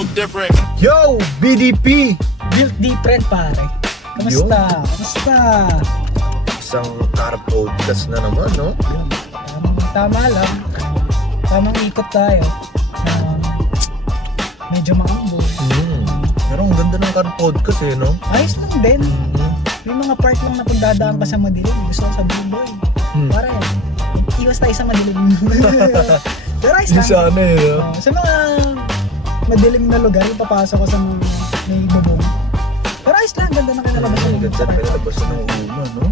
built different. Yo, BDP! Built different, pare. Kamusta? Kamusta? Isang car podcast na naman, no? Yun. Tama lang. Tamang ikot tayo. Medyo maambol. Pero ang ganda ng car podcast eh, no? Ayos lang din. May mga part lang na pagdadaan ka sa madilim. Gusto ko sabihin, boy. Pare, iwas tayo sa madilim. Pero ayos lang. Sana eh, no? Sa mga madilim na lugar, papasok ko sa mga may bubong. Pero ayos lang, ganda ng kinalabas Ang ganda na pinalabas na ng una, no?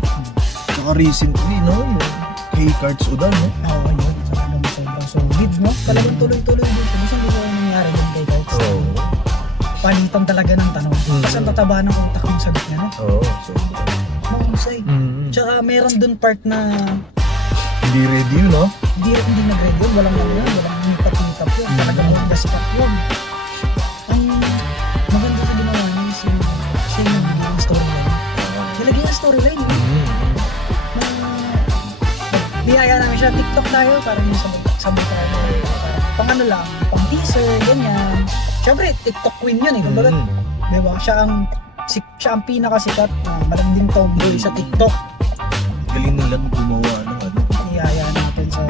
Saka recently, no? Yung K-Cards Udan, no? Oo, yun. Saka naman sobrang solid, no? Talagang tuloy-tuloy din. Minsan gusto ko yung nangyari din kay Cards. Oo. Palitan talaga ng tanong. Kasi ang tataba ng utak yung sagot niya, no? Oo, so... Mahusay. Tsaka meron dun part na Hindi ready, no? hindi nag-ready yun. Walang ano yun. Walang nitap-nitap yun. Talagang on the spot yun. Ang maganda sa ginawa niya is yung nilagay yung storyline. Nilagay yung storyline, eh. Biyaya namin siya, TikTok tayo, parang yung sabay tayo. Pang ano lang, pang teaser, ganyan. Siyempre, TikTok queen yun eh. Kumbaga, diba? Siya ang pinakasikat na malanding tomboy sa TikTok. Galing nilang gumawa ng ano. Biyaya natin sa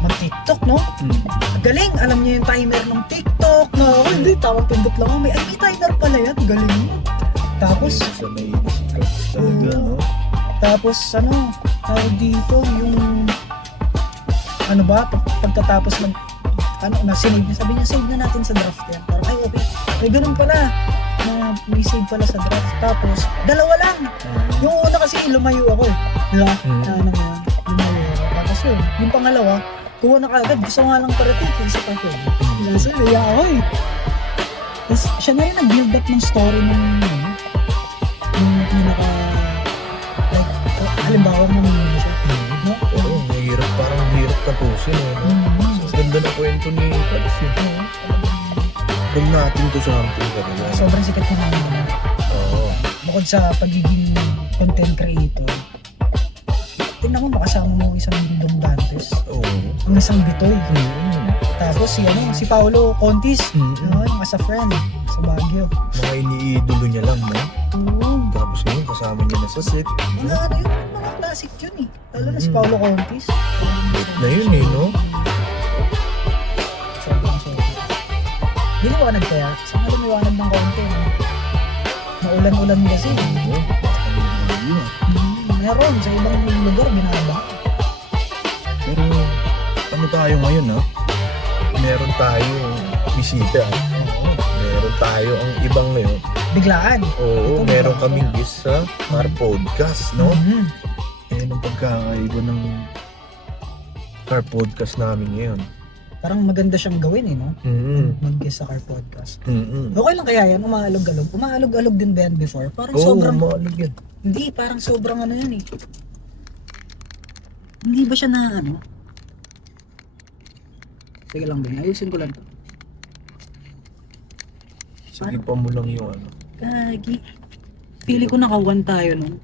mag-TikTok, no? Galing, alam niyo yung timer ng TikTok na hindi, tamang pindot lang. May timer pala yan, galing mo. Tapos, Sa may sikat talaga, no? Tapos ano, tawag dito yung ano ba, pagkatapos ng ano na save niya, sabi niya save na natin sa draft yan. Parang ay okay, may ganun pala na may save pala sa draft. Tapos dalawa lang. Yung una kasi lumayo ako eh. Diba? Ano yan, lumayo ako. Tapos yun, yung pangalawa, kuha na kagad. Gusto nga lang parating sa pagkain. Kasi naya ako eh. Tapos siya na rin nag-build up ng story ng yung pinaka like, halimbawa mamimili siya. No? Oo, mahirap, parang mahirap tapusin, eh, no? Ang ganda na kwento ni Cards, eh. From nothing to something talaga. Sobrang sikat ko naman naman. Oo. Bukod sa pagiging content creator, tingnan mo makasama mo isang Dong Dantes, Oo. ang isang Bitoy. Tapos si Paolo Contis, Mm. yung as a friend sa Baguio. Mga iniidolo niya lang, no? Oo. Tapos ngayon, kasama niya na sa set. Mga ano yun, mga classic yun eh. Lalo na si Paolo Contis. Na yun, eh, no? Sobrang. Diliwanag kaya? Saan nga lumiwanag ng konti? No? Maulan-ulan kasi. Oo. Ang yun. Meron, sa ibang lugar binaba. Pero, ano tayo ngayon, ha? Meron tayo bisita. Meron tayo ang ibang ngayon. Biglaan. Oo, Ito, meron biglaan. kaming guest sa our podcast, no? Mhm. Yan ang pagkakaiba ng car podcast namin ngayon. Parang maganda siyang gawin eh, no? Mag-guest sa car podcast. Mm-mm. Okay lang kaya yan, umaalog-alog. Umaalog-alog din ba yan before? Parang Oo, sobrang, maalig yan. hindi, parang sobrang ano yan eh. Hindi ba siya na ano? Sige lang ba, ayusin ko lang to. Sige pa mo lang yung ano. Gagi. Pili ko naka-1 tayo nun.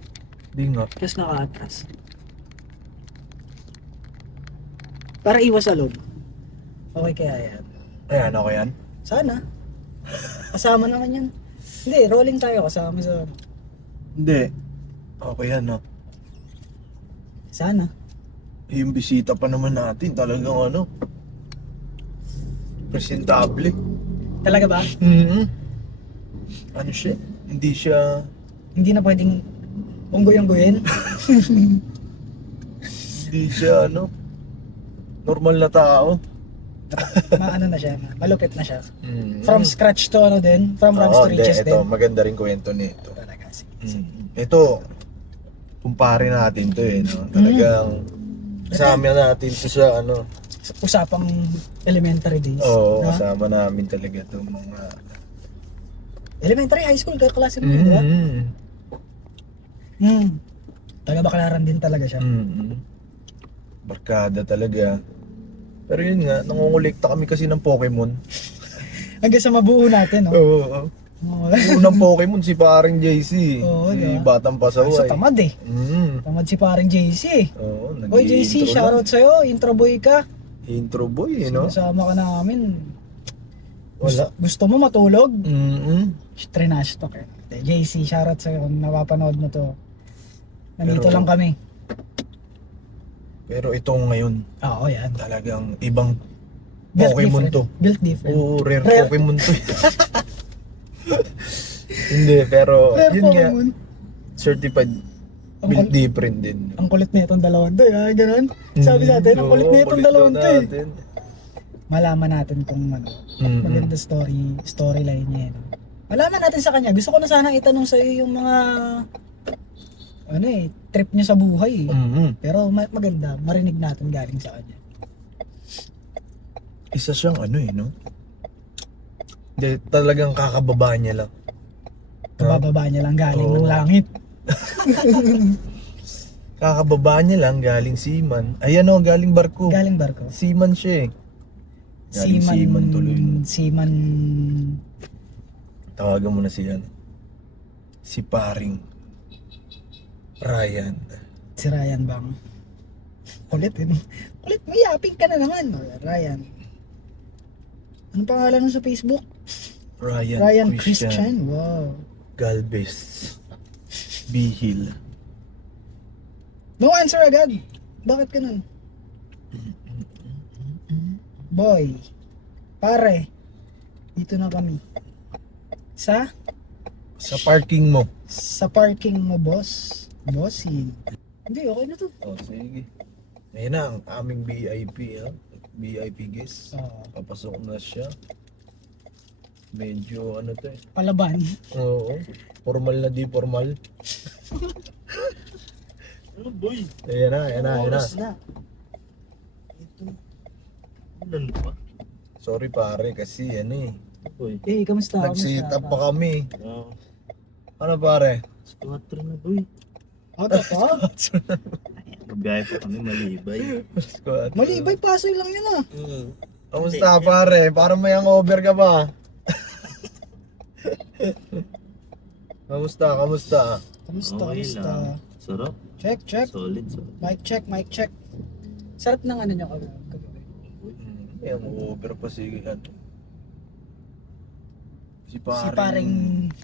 Di nga. Tapos naka-atras. Para iwas alog. Okay kaya yan. Ayan, ako yan. Sana. Kasama naman yan. Hindi, rolling tayo kasama sa... Hindi. Okay yan, no? Sana. Yung bisita pa naman natin, talagang ano, presentable. Talaga ba? Ano siya? Hindi siya... Hindi na pwedeng unggoy-unggoyin. Hindi siya, ano, normal na tao. Maano na siya, malupit na siya. From scratch to ano din, from rags to riches ito, din. maganda rin kwento nito. Talaga, sige. Ito, kumpare natin to eh, no? Talagang kasama natin to sa ano. Usapang elementary days. Oo, no? kasama namin talaga to mga... Elementary, high school, kaklase mo, di ba? Taga-Baclaran din talaga siya. Barkada talaga. Pero yun nga, nangungulekta kami kasi ng Pokemon. Hanggang sa mabuo natin, no? Oo. Unang Pokemon si parang JC. Oo, si diba? Batang Pasaway. So, tamad eh. Tamad si parang JC. Oo, Oy JC, shoutout sa'yo. Intro boy ka. Intro boy, eh, no? Sinasama ka namin. Wala. Gusto mo matulog? Mm-mm. Trinash to eh. JC, shoutout sa'yo kung napapanood mo to. Nandito Pero- lang kami. Pero itong ngayon, Oo, yan. talagang ibang Built Pokemon different. to. Built different. Oo, rare Rare. Pokemon to. Hindi, pero Rare yun nga, Pokemon. certified Ang build kul- different din. Ang kulit na itong dalawang to, ha? Ganun. Sabi sa atin, ang kulit na itong dalawang to, eh. natin. Malaman natin kung ano, Mm-mm. maganda storyline niya. No? Malaman natin sa kanya. Gusto ko na sana itanong sa iyo yung mga trip niya sa buhay. Mm-mm. Pero maganda, marinig natin galing sa kanya. Isa siyang no? Hindi, talagang kakababa niya lang. Kabababa niya lang galing ng Oo. langit. Kakababa niya lang, galing seaman. Ayan o, galing barko. Galing barko. Seaman siya eh. Galing seaman tuloy. Seaman. Tawagan mo na si paring Ryan. Si Ryan bang? Kulit eh. Kulit, may yaping ka na naman. Oh, Ryan. Anong pangalan mo sa Facebook? Ryan Christian. Wow. Galvez. Bihil. No answer agad. Bakit ganun? Boy. Pare. Dito na kami. Sa Parking mo. parking mo, boss. Bossing. Hindi, okay na to. Oh, sige. Ayan na ang aming VIP, ha? VIP guest. Oo. Papasok na siya. Medyo to eh. Palaban. Oo. Formal na di formal. Ano boy? Ayan na. Oras na. Ito. Ulan pa. Sorry pare kasi Boy. Kamusta? nag-sit up pa kami. Oh, Ano pare? squad na boy. Out of top? Magaya pa kami malibay. Squad. Malibay, Pasay lang yun ah. Kamusta pare? Parang may hangover ka ba? Kamusta? Kamusta? Okay Kamusta? lang. Sarap. Check. Solid. Mic check. Sarap ng ano nyo kagabi. May hangover pa sige Si paring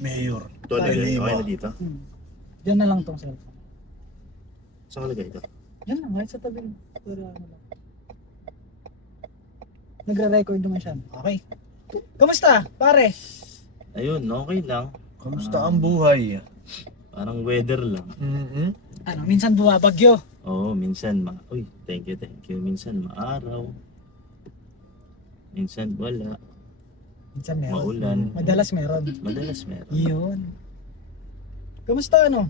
Mayor. Tuloy Ay, okay lima. na dito. Diyan na lang tong cellphone. Saan ka lagay ito? Diyan lang, right sa tabi. Para ano lang. Nagre-record naman siya. Okay. Kamusta, pare? Ayun, okay lang. Kamusta ang buhay? Parang weather lang. Ano, minsan buwabagyo. Oo, minsan uy, thank you. Minsan maaraw. Minsan wala. Minsan meron. Maulan. Madalas meron. Madalas meron. Yun. Kamusta ano?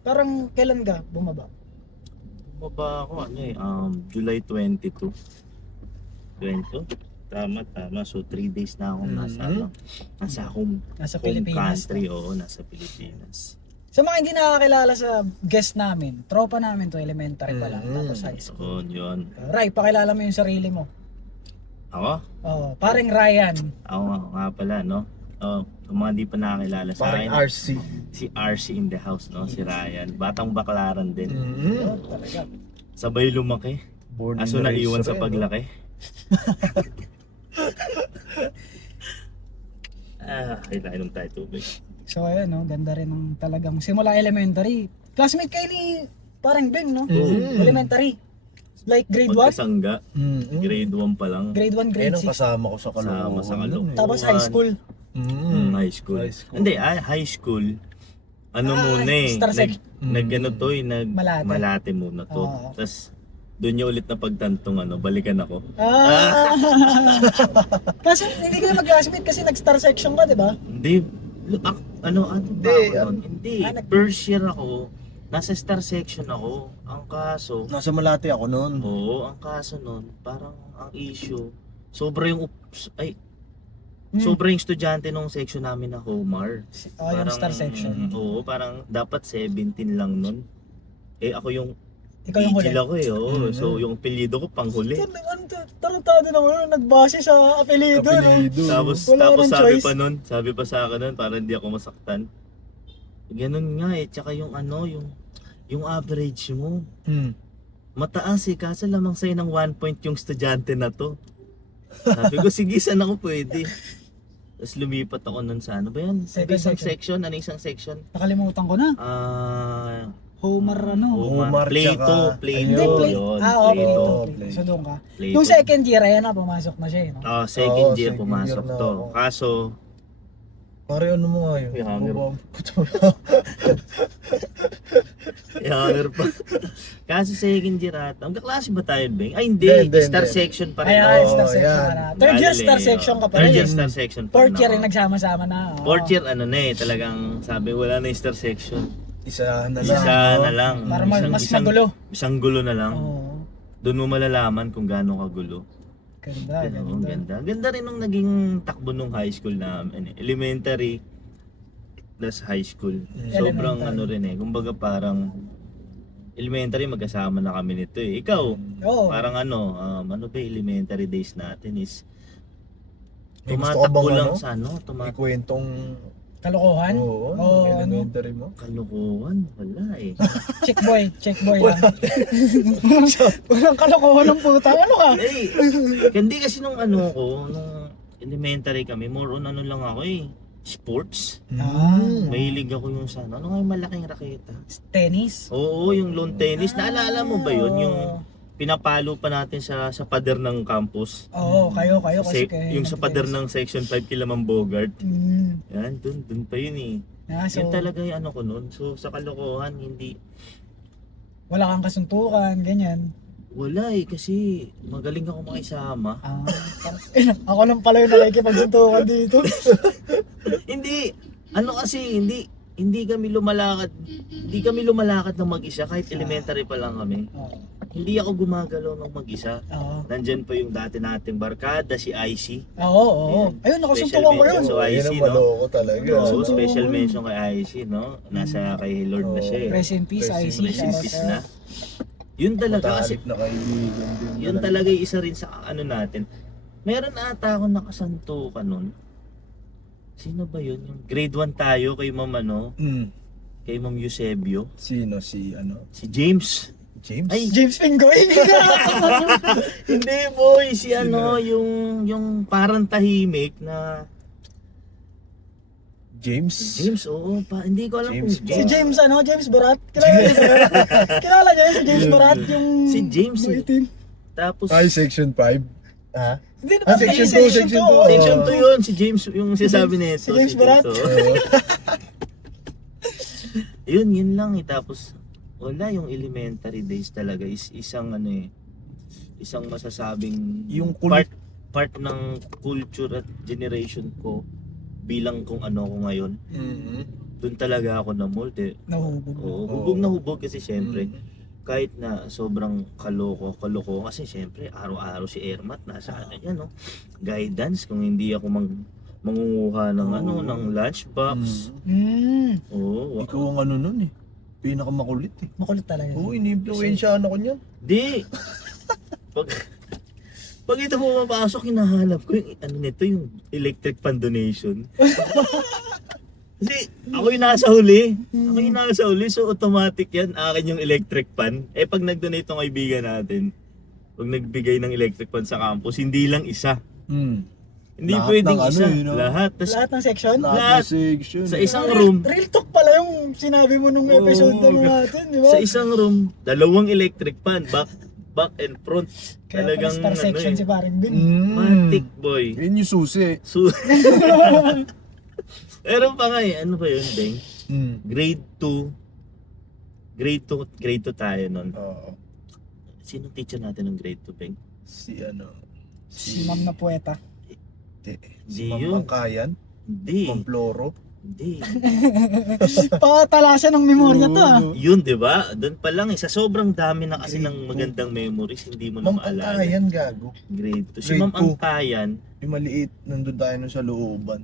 Parang kailan ka bumaba? Bumaba ako July 22. 20? Tama. So 3 days na akong nasa home Nasa home Pilipinas. country. Oo, nasa Pilipinas. Sa mga hindi nakakilala sa guest namin, tropa namin to, elementary pa lang, tapos high school. Yun. Ray, pakilala mo yung sarili mo. Ako? Oh, paring Ryan. Ako nga pala, no? Kung mga di pa nakakilala sa Parang akin, RC. si RC in the house, no? Si Ryan. Batang baklaran din. Oh, talaga. Sabay lumaki. Born in Aso the naiwan race sa rin, paglaki. Kailangan tayo tubig. So ayun, no, ganda rin ng talagang simula elementary. Classmate kayo ni parang Beng, no? Elementary. Like grade 1, Magkasangga, Mm-mm. grade 1 pa lang. grade 1, grade Ayun ang 6. kasama ko sa Kasama Caloocan. sa Caloocan. Tapos high school. High school. High school. Hindi, high school. Ano muna eh. Star Sec. Malate. Malate muna to. Oo. Tapos, doon niya ulit na pagtantong balikan ako. Kasi hindi ka na mag-classmate kasi nag-star section ka, di ba? Hindi, Hindi. First year ako, nasa star section ako. Ang kaso, Nasa Malate ako noon. ang kaso nun, parang ang issue, sobra yung estudyante nung section namin na Homar. Yung star section. Oo, parang dapat 17 lang nun. Ako yung Ikaw yung huli. Igil ako So yung apelyido ko panghuli. Tarantado naman, nagbase sa apelido. Tapos Wala nang choice. sabi pa sa akin nun, para hindi ako masaktan. Ganun nga tsaka yung yung average mo. Mataas kaso lamang sa'yo ng 1 point yung estudyante na to. Sabi ko, sige, saan ako pwede? Tapos lumipat ako nun sa ano ba yan? Second Isang section. section? Ano isang section? Nakalimutan ko na. Homer ano. Homer, Plato. tsaka- Plato. Hindi, Ayun. Yun. okay. Plato. Plato. So doon ka. Plato. Yung second year, ayan na, pumasok na siya eh. No? Second Oo, year second pumasok year na to. ako. Kaso, Pare, ano mo nga yun? May hanger. Baba- hanger pa. Kaso second year ata. Magkaklase ba tayo, Beng? Ay, hindi. Hindi, Star hindi. section pa rin. Ay, Oo, star section yan. ka na. Third year Bale, star section ka pa Third rin. year star section pa Fourth rin year ako. rin nagsama-sama na. oo. Fourth year, ano na eh. Talagang sabi, wala na yung star section. Isa na lang. Isa no? na lang. Para mas magulo. Isang gulo na lang. Oo. Doon mo malalaman kung gaano kagulo. Ganda, Ang ganda. ganda. Ganda rin nung naging takbo nung high school namin. Elementary plus high school. Sobrang Elementary. ano rin eh. Kumbaga parang elementary magkasama na kami nito eh. Ikaw, Oo. parang ano ba yung elementary days natin is May gusto ka tumatakbo bang lang ano? sa ano, May kwentong Kalokohan? oo, Oo, elementary mo. kalukuhan. Wala eh. Check boy lang. Walang kalokohan ng puta. Ano ka? Eh, hindi kasi nung ano ko, nung elementary kami, more on ano lang ako eh. Sports. Mahilig ako yung sa ano nga yung malaking raketa. Tennis? Oo, yung lawn tennis. Naalala mo ba yun? Oo. Yung pinapalo pa natin sa pader ng campus. Oo, kayo kasi kayo. Yung sa pader ng section 5 kila Ma'am Bogart. Mm. Yan, dun pa yun eh. So, Yun talaga yung ano ko nun. So sa kalokohan, hindi. wala kang kasuntukan, ganyan. Wala eh, kasi magaling ako makisama. Ako lang pala yung nakikipagsuntukan dito. Hindi, ano kasi, hindi kami lumalakad ng mag-isa kahit elementary pa lang kami. Oo. Hindi ako gumagalaw ng mag-isa. Oo. Nandyan pa yung dati nating barkada, si IC. Oo. Ayun, nakasuntukan ko yun. So, Ayun IC, ang no? maloko talaga. So, Oo. special mention kay IC, no? Nasa kay Lord na siya eh. Rest in peace, Rest in IC. Rest in peace na. Yun talaga kasi, Matalik na kaibigan din. yun talaga yung isa rin sa ano natin. Meron ata akong nakasantukan nun. Sino ba yun? Yung grade 1 tayo kay Ma'am ano? Kay Ma'am Eusebio. Sino? Si ano? Si James. James? Ay, James Pingoy. hindi boy, si ano, yung parang tahimik na James? James, oo, hindi ko alam James kung Si James James Barat. Kilala niyo yun, si James Barat, yung Si James, eh. itim. Tapos, Ay, section 5? Ha? Hindi Ah, naman, section hindi, two, section two. section 2 yun, si James, yung sinasabi nito. Si James Barat. Yun lang eh. Tapos, wala yung elementary days talaga is isang ano eh, isang masasabing Yung part ng culture at generation ko bilang kung ano ko ngayon. Doon talaga ako na-mold eh. Nahubog. Oo, hubog na hubog kasi syempre. Kahit na sobrang kaloko kasi syempre araw-araw si Ermat nasa ano yan no. Guidance kung hindi ako mangunguha ng ano ng lunchbox. Oo. Ikaw ang ano nun eh. Pinakamakulit eh. Makulit talaga. Oo, ini-influensyahan ako niyan. Di. Pag ito pumapasok, hinahanap ko yung ano nito, yung electric fan donation. Kasi ako yung nasa huli. So automatic yan, akin yung electric fan. Eh pag nag-donate ng kaibigan natin, pag nagbigay ng electric fan sa campus, hindi lang isa. Hindi Lahat pwedeng ng ano, isa. you know? Lahat. Tas, Lahat ng section? Lahat. section. sa isang room, Real talk pala yung sinabi mo nung episode Oo, natin, di ba? sa isang room, 2 electric fan, back and front. Kaya Talagang pala star section ano si Paring Bin. matik boy. Yun yung susi. So, meron pa nga eh, ano ba yun, Beng? Grade 2 tayo nun. Oo. Sino teacher natin ng grade 2, Beng? Si ano. Si Ma'am na Puweta. Si Di Ma'am yun. Pangkayan. Hindi. Ma'am Floro. Hindi. Patalasan ng memorya to ah. Yun, di ba? Doon pa lang eh. Sa sobrang dami na kasi ng magandang memories, hindi mo na Ma'am maalala. Pangkayan, gago. Grade 2. Si Grade Ma'am two. Angkayan, Yung maliit, nandun tayo nun sa looban.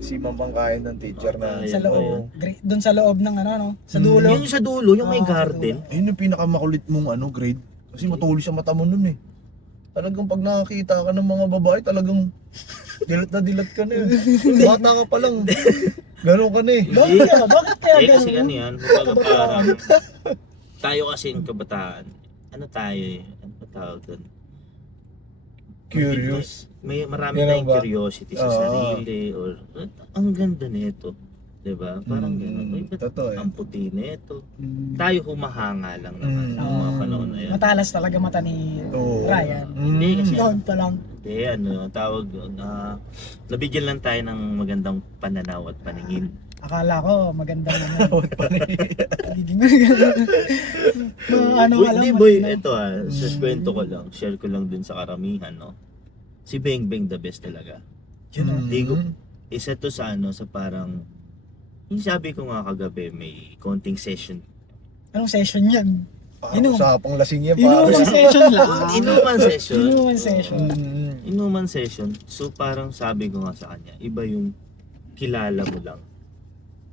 Si Ma'am Pangkayan ng teacher na. Pangkayan. Sa Oo. loob. Doon sa loob ng ano, no? Sa dulo. yun yung sa dulo, yung may Ah, sa garden. Ayun yung pinakamakulit mong ano, grade. Kasi matuloy sa mata mo nun eh. Talagang pag nakakita ka ng mga babae, talagang dilat ka na eh. Bata ka pa lang. Ganon ka na eh. Bakit kaya Kasi ganun? ano yan, kumbaga parang tayo kasi yung kabataan. Ano tayo eh? Ano ba tawag doon? Curious. May marami Ganun tayong ba? curiosity sa Oo. sarili or ang ganda nito. 'Di ba? Parang gano'n. Ay, ba't Totoo eh. ang puti nito. Mm. Tayo humahanga lang naman ng mga panahon na yan. Matalas talaga mata ni Oo. Ryan. Hindi, kasi Doon pa lang. Hindi, tawag, nabigyan lang tayo ng magandang pananaw at paningin. Akala ko magandang Bawat panay. Magiging maganda. Ano Boy, ka lang. hindi boy, matino. ito sa kwento ko lang, share ko lang dun sa karamihan, no? Si Beng Beng the best talaga. Yun o. Hindi ko, isa to sa sa parang, yung sabi ko nga kagabi, may konting session. Anong session yan? Parang usapang lasing yan. Inuman pare. session lang. Inuman session. Inuman session. Inuman session. So parang sabi ko nga sa kanya, iba yung kilala mo lang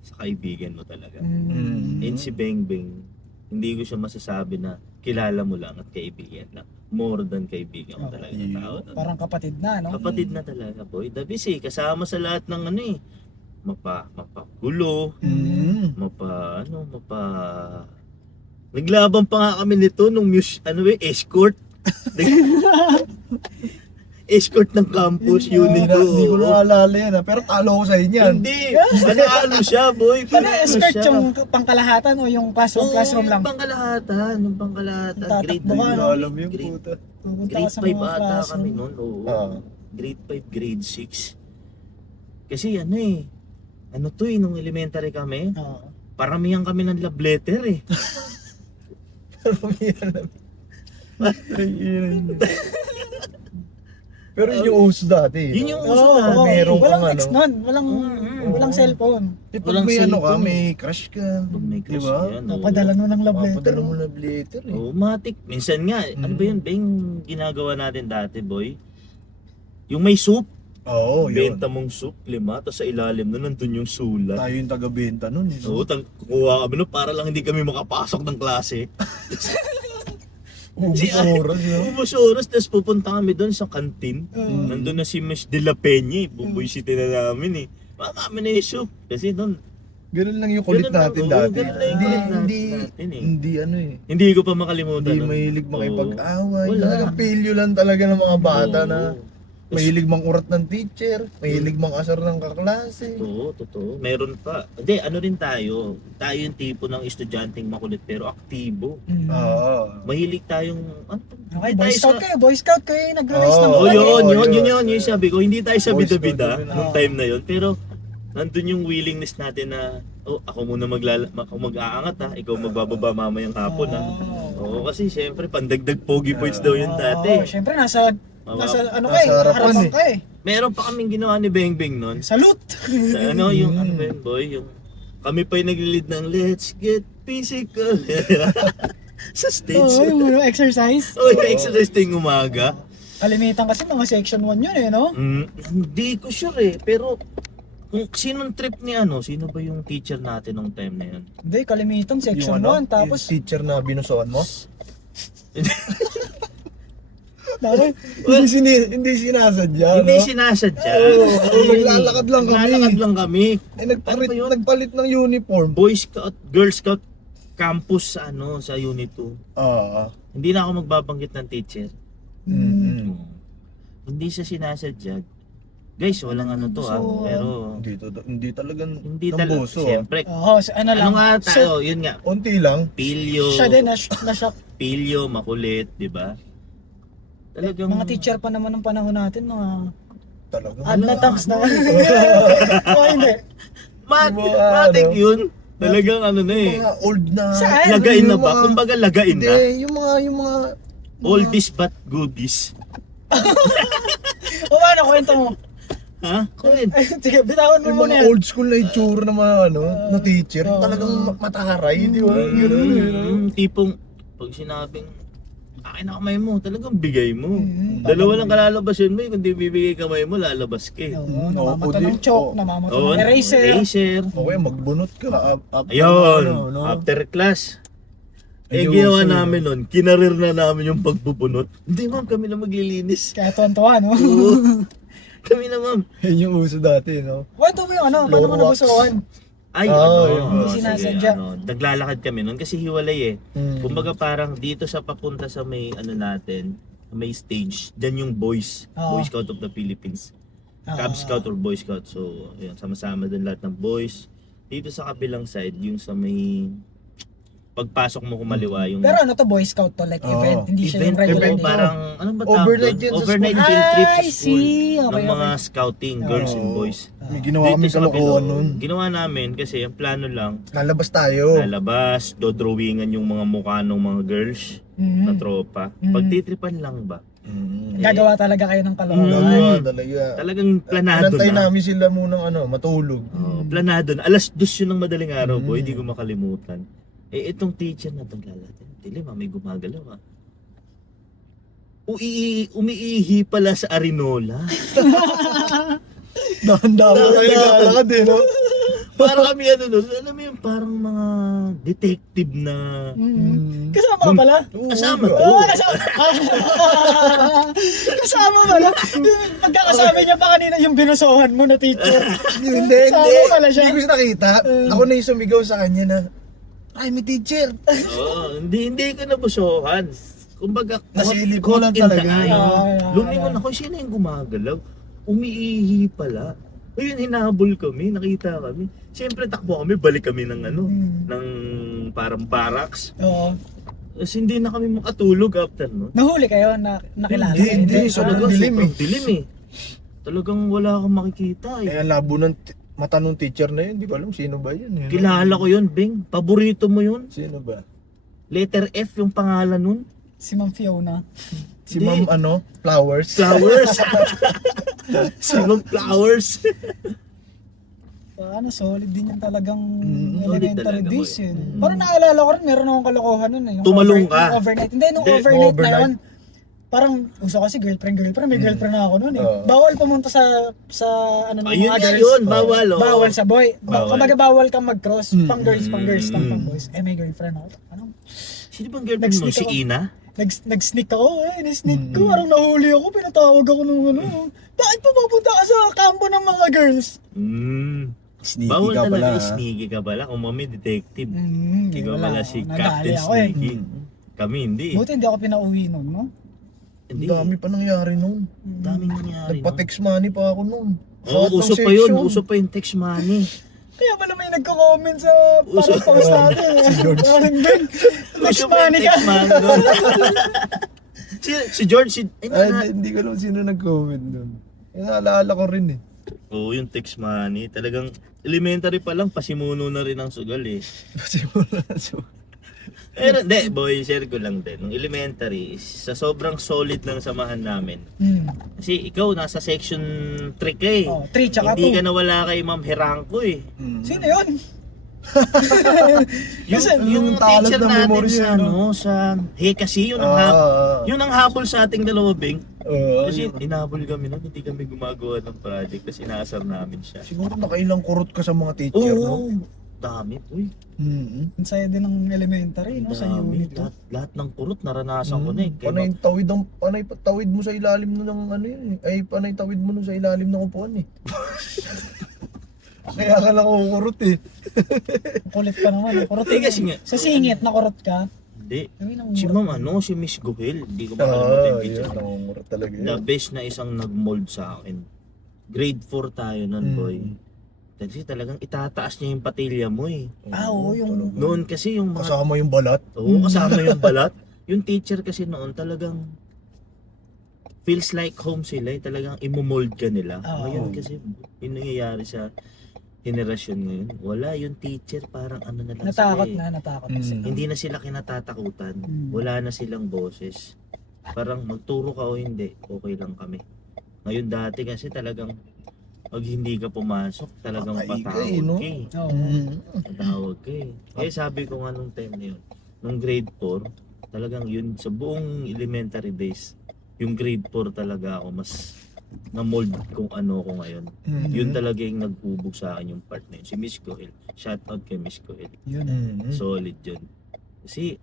sa kaibigan mo talaga. And si Beng Beng, hindi ko siya masasabi na kilala mo lang at kaibigan lang. More than kaibigan mo talaga ng tao. Parang kapatid na, no? Kapatid na talaga, boy. The best kasama sa lahat ng mapagulo, Naglaban pa nga kami nito nung escort. Escort ng campus unit Hindi ko 2. naalala yan pero talo ko sa inyo yan. Hindi, panalo siya, boy. Ano, Panalo escort siya. yung pangkalahatan o yung classroom lang? Yung pangkalahatan, grade Tatakbo ka, Hindi ko no? alam yung Grade- puta. Pupunta ka Grade sa 5 mga ata classroom. kami noon. Oo. Ah. Grade 5, grade 6. Kasi nung elementary kami, Oo. paramihan kami ng love letter eh. Pero yun yung uso dati. Yun yung Oo, uso na. oo. Meron Walang kang text nun. Walang cellphone. Pag Walang may cellphone. may crush ka. Pag may crush Diba? yan, oo. Napadala mo ng love letter. Papadala mo love letter eh. Oo, matik. Minsan nga, ano ba yun, Beng, ginagawa natin dati, boy? Yung may soup, Oo, yun. benta mong soup, 5, tapos sa ilalim nun, nandun yung sulat. Tayo yung taga-benta nun. Eh, Oo, kukuha kami nun para lang hindi kami makapasok ng klase. Ubus Si- oras yun. Ubus oras, tapos pupunta kami doon sa kantin. Oo. Nandun na si Miss De La Peña, Buboy City na namin eh. Mama kami na yung soup. Kasi doon, Ganun lang yung kulit Ganun lang, natin oo, dati. ganun lang yung Hindi, kulit hindi, natin eh. hindi ano eh. hindi ko pa makalimutan. Hindi nun. mahilig makipag-away. Wala. Talagang pilyo lang talaga ng mga bata Oo. na mahilig mangurat ng teacher, mahilig mang-asar ng kaklase. Totoo. Meron pa. Hindi, rin tayo. Tayo yung tipo ng estudyanteng makulit pero aktibo. Mm. Oo. Mahilig tayong, Okay, hindi Boy tayo Scout kayo. Boy Scout kayo yung nag-release ng Oo, Oh, buwan yun, eh. yun yung sabi ko. Hindi tayo sa Boys bida-bida Scout, nung yun. time na yun. Pero, nandun yung willingness natin na, ako muna ako mag-aangat ha. Ikaw magbababa mamayang hapon ha. Oo, kasi syempre, pandagdag pogi points daw yun dati. Oo, syempre nasa Nasa harapan harapan ka eh. Meron pa kaming ginawa ni Beng Beng nun. Salute! Sa yung ano ba yun, boy? Yung, kami pa yung nag-lead ng Let's Get Physical. Sa stage. Oo, yung exercise. Oh, yung exercise ting umaga. Kalimitan kasi mga section 1 yun eh, no? Hindi ko sure eh, pero kung sinong trip ni sino ba yung teacher natin nung time na yun? Hindi, kalimitan section 1. Tapos, yung teacher na binusuan mo? tapos, Hindi sinasadya, Hindi no? sinasadya. Oo, Ayun, naglalakad lang kami. Naglalakad lang kami. Eh, Ano ba yun? nagpalit ng uniform. Boy Scout, Girl Scout campus sa sa Unit 2. Oo. Hindi na ako magbabanggit ng teacher. Mm. Hindi siya sinasadya. Guys, walang to So, pero Hindi talagang hindi talaga. nambuso. Siyempre, ano lang. ano nga tayo, yun nga. Unti lang. Pilyo, Siya din, na-shock. pilyo, makulit, di ba? Talagang Mga teacher pa naman ng panahon natin, mga Talagang. ad na tax na. O hindi. Matik yun. Talagang na eh. Mga old na. Saan? Lagain na Yung ba? mga- Kumbaga lagain Hindi, na. yung mga Oldies but goodies. O ano, kwento mo. Ha? Kulit. Ay, sige, bitawan mo yung muna mga yan. old school na itsura ng mga na teacher, talagang mataray, di ba? Tipong, pag sinabing, akin na kamay mo, talagang bigay mo. Mm, Dalawa lang kalalabasin mo, kung di bibigay kamay mo, lalabas ka eh. Oo, Oo, namamato pwede. ng chalk, Oo. namamato Oo, ng eraser. eraser. Okay, magbunot ka. After Ayun, no? after class. Ayun, Ginawa so, namin nun, kinarir na namin yung pagbubunot. Hindi ma'am, kami na maglilinis. Kaya tuwan-tuwa, no? Oo. Kami na ma'am. Yun yung uso dati, no? Kwento mo yung ano, paano mo Floor wax. nabusuan? Ay, yun. Hindi sige, sinasadya. naglalakad kami nun kasi hiwalay eh. Mm. Kumbaga parang dito sa papunta sa may natin, may stage. Diyan yung boys. Oo. Boy Scout of the Philippines. Ah, Cub Scout or Boy Scout. So, ayun, sama-sama din lahat ng boys. Dito sa kabilang side, yung sa may pagpasok mo kumaliwa yung Pero ano to, Boy Scout to, like Oo. event, hindi siya yung event regular ko, day. parang anong ba tawag Overnight doon? yan sa Overnight school. field trip sa I school see. Okay, ng mga okay. scouting, girls and Oo. boys. May ginawa kami Dito sa kabila, kalokohan nun. ginawa namin kasi ang plano lang, Lalabas tayo. lalabas, dodrawingan yung mga mukha ng mga girls na Mhm. tropa. Mhm. Pagtitripan lang ba? Gagawa talaga kayo ng kalokohan. Gagawa talaga. Talagang planado Inantay na. namin sila munang matulog. Oh, planado na. Alas 2 yun ng madaling araw, Mm. boy. Hindi ko makalimutan. Itong teacher na itong lalatin. Dilim, may gumagalaw umiihi pala sa Arinola. Dahan-dahan kayo naglalakad eh, no? Parang kami alam mo yung parang mga detective na Mhm. Kasama ka pala? kasama Oo. to. Oo, kasama. Kasama pala. Pagkakasama niya pa kanina yung binusohan mo na teacher. Hindi, Kasama hindi. pala siya. Hindi ko siya nakita. Ako na yung sumigaw sa kanya na, ay, may teacher. Oo, hindi ko nabusohan. Kumbaga, Nasilip caught mo lang in the talaga. eye. Ah, Lumingon ako, sino yung gumagalaw? Umiihi pala. Ayun, hinabol kami, nakita kami. Siyempre, takbo kami, balik kami ng ng parang barracks. Oo. Tapos hindi na kami makatulog after, no? Nahuli kayo na nakilala. Hindi, Ah, Talagang dilim sobrang eh. dilim eh. Talagang wala akong makikita eh. Eh, ang labo ng mata nung teacher na yun. Di ko alam sino ba yun. Kilala ko yun, Bing. Paborito mo yun. Sino ba? Letter F yung pangalan nun. Si Ma'am Fiona. Si Hindi. Ma'am Flowers. Flowers. Simong Flowers. Solid din yung talagang solid elementary talaga, days boy. yun. Parang naalala ko rin, meron akong kalokohan nun eh. Yung Tumalong ka? Yung overnight. Hindi, nung Hindi, overnight na overnight. yun. Parang, uso kasi girlfriend. May girlfriend na ako nun eh. Oo. Bawal pumunta sa ng Ayun mga nga girls. yun, bawal oh. Bawal sa boy. Bawal. Kumbaga bawal kang mag-cross. Mm. Pang girls, lang, Mm. pang boys. Eh, may girlfriend ako. Anong? Sino bang girlfriend mo? Nag-sneak Si ako. Ina? Nag-sneak ako ni-sneak ko. Mm. Parang nahuli ako, pinatawag ako nung bakit pupunta ka sa kampo ng mga girls? Sneaky Bawal ka pala. talaga, ha? sneaky ka pala. Kung mami detective. Ikaw wala pala ako. si Nadali Captain ako eh. Sneaky. Kami hindi. Buti hindi ako pinauwi nun, no? Hindi. Ang dami pa nangyari nun. Daming nangyari. no? Nagpa-text money pa ako nun. Oo, Lahat ng uso pa yun. section. Uso pa yung text money. Kaya pala may nagko-comment sa Uso- parang post natin. Si George. Parang Ben, text Uso pa yung money ka. text money doon. si George, Ay, hindi ko alam sino nag-comment nun. Naalala ko rin eh. Oo, yung text money. Talagang elementary pa lang, pasimuno na rin ang sugal eh. Pero hindi, boy, share ko lang din. Nung elementary, sa sobrang solid ng samahan namin. Kasi ikaw, nasa section 3 ka eh. Oh, 3 tsaka Hindi ka 2. nawala kay Ma'am Herangko eh. Sino yun? Yung talas teacher ng natin memorya, sa sa Hekasi, yun ang yun ang habol sa ating dalawa, Bing. Kasi inabol kami nun, hindi kami gumagawa ng project kasi inaasar namin siya. Siguro nakailang kurot ka sa mga teacher, no? Oo, dami. Uy, Ang saya din ng elementary, no? Sa dami. unit. Lahat ng kurot naranasan ko na eh. Kaya Panay tawid mo sa ilalim ng ano yun eh. Ay, panay tawid mo nun sa ilalim ng upuan eh. Kaya ka lang kukurot eh. Kulit ka naman. Kurot Eh, kasi nga- Sa singit, nakurot ka. Hindi. Kami nang Si Ma'am si Miss Gohel, hindi ko makalimutan yung picture. yun, nakungurot talaga The yun. best na isang nag-mold sa akin. Grade 4 tayo nun, boy. Mm. Kasi talagang itataas niya yung patilya mo eh. Oo, yung- Noon kasi yung mga... Kasama yung balat. Oo, kasama yung balat. Yung teacher kasi noon talagang feels like home sila eh. Talagang imomold ka nila. Oo. Ngayon kasi yung nangyayari sa henerasyon ngayon, wala yung teacher parang ano na lang natakot sila eh. natakot na Mm. sila. Hindi na sila kinatatakutan. Mm. Wala na silang boses. Parang magturo ka o hindi, okay lang kami. Ngayon dati kasi talagang pag hindi ka pumasok, talagang Patay ka patawag eh, no? ka eh. Oo. Patawag ka eh. Kaya sabi ko nga nung time na yun, nung grade 4, talagang yun sa buong elementary days, yung grade 4 talaga ako mas na-mold kung ano ko ngayon. Yun talaga yung naghubog sa akin yung part na yun. Si Miss Gohel. Shout out kay Miss Gohel. Yun. Solid yun. Kasi,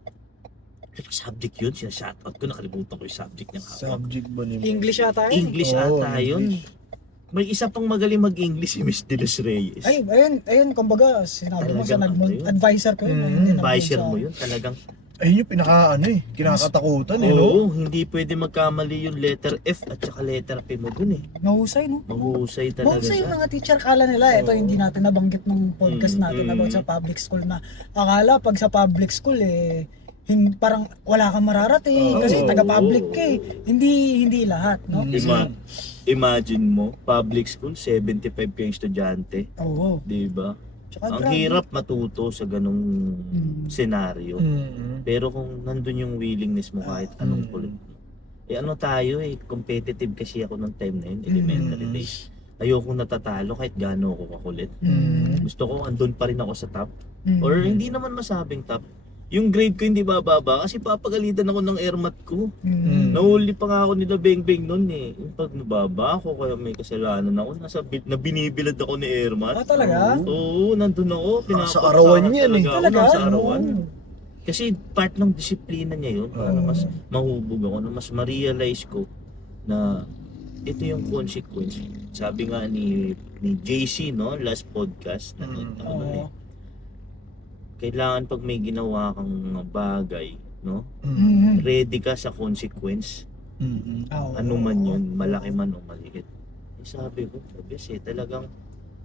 ano subject yun? Shout out ko, nakalimutan ko yung subject niya. Subject ba ni English ata yun. English Oo, ata yun. English. May isa pang magaling mag-English si Miss De Los Reyes. Ay, ayun, kumbaga, sinabi mo sa Talagang ano yun? advisor ko yun. Mm, Hindi naman Advisor sa- mo yun. Talagang Ayun yung pinaka kinakatakutan no? Oo, hindi pwede magkamali yung letter F at saka letter P mo dun eh. Mahusay, no? Mahuhusay talaga Mahusay yung siya. mga teacher, kala nila, ito Oo. hindi natin nabanggit ng podcast natin about sa public school na akala pag sa public school parang wala kang mararating kasi Oo. taga-public ka eh. Hindi lahat, no? Imagine mo, public school, 75 kayong estudyante. Oo. Di ba? Tsaka Ang grabe. hirap matuto sa ganong senaryo. Mm. Pero kung nandun yung willingness mo kahit anong kulit mo. Ano tayo competitive kasi ako ng time na yun, elementary days. Ayoko natatalo kahit gaano ako kakulit. Gusto ko andun pa rin ako sa top. Or hindi naman masabing top. Yung grade ko hindi bababa kasi papagalitan ako ng airmat ko. Nahuli pa nga ako nila Beng noon eh. Yung pag nababa ako kaya may kasalanan ako, na binibilad ako ni airmat. Ah, talaga? Oo, nandun ako. Sa arawan yan eh. Talaga? Talaga? Sa arawan. Kasi part ng disiplina niya yun. Para mas mahubog ako, na mas ma-realize ko na ito yung consequence. Sabi nga ni JC, no, last podcast, nanood ako nun eh. Kailangan pag may ginawa kang bagay, no, ready ka sa consequence. Ano man yun, malaki man o maliit. Sabi ko, kasi talagang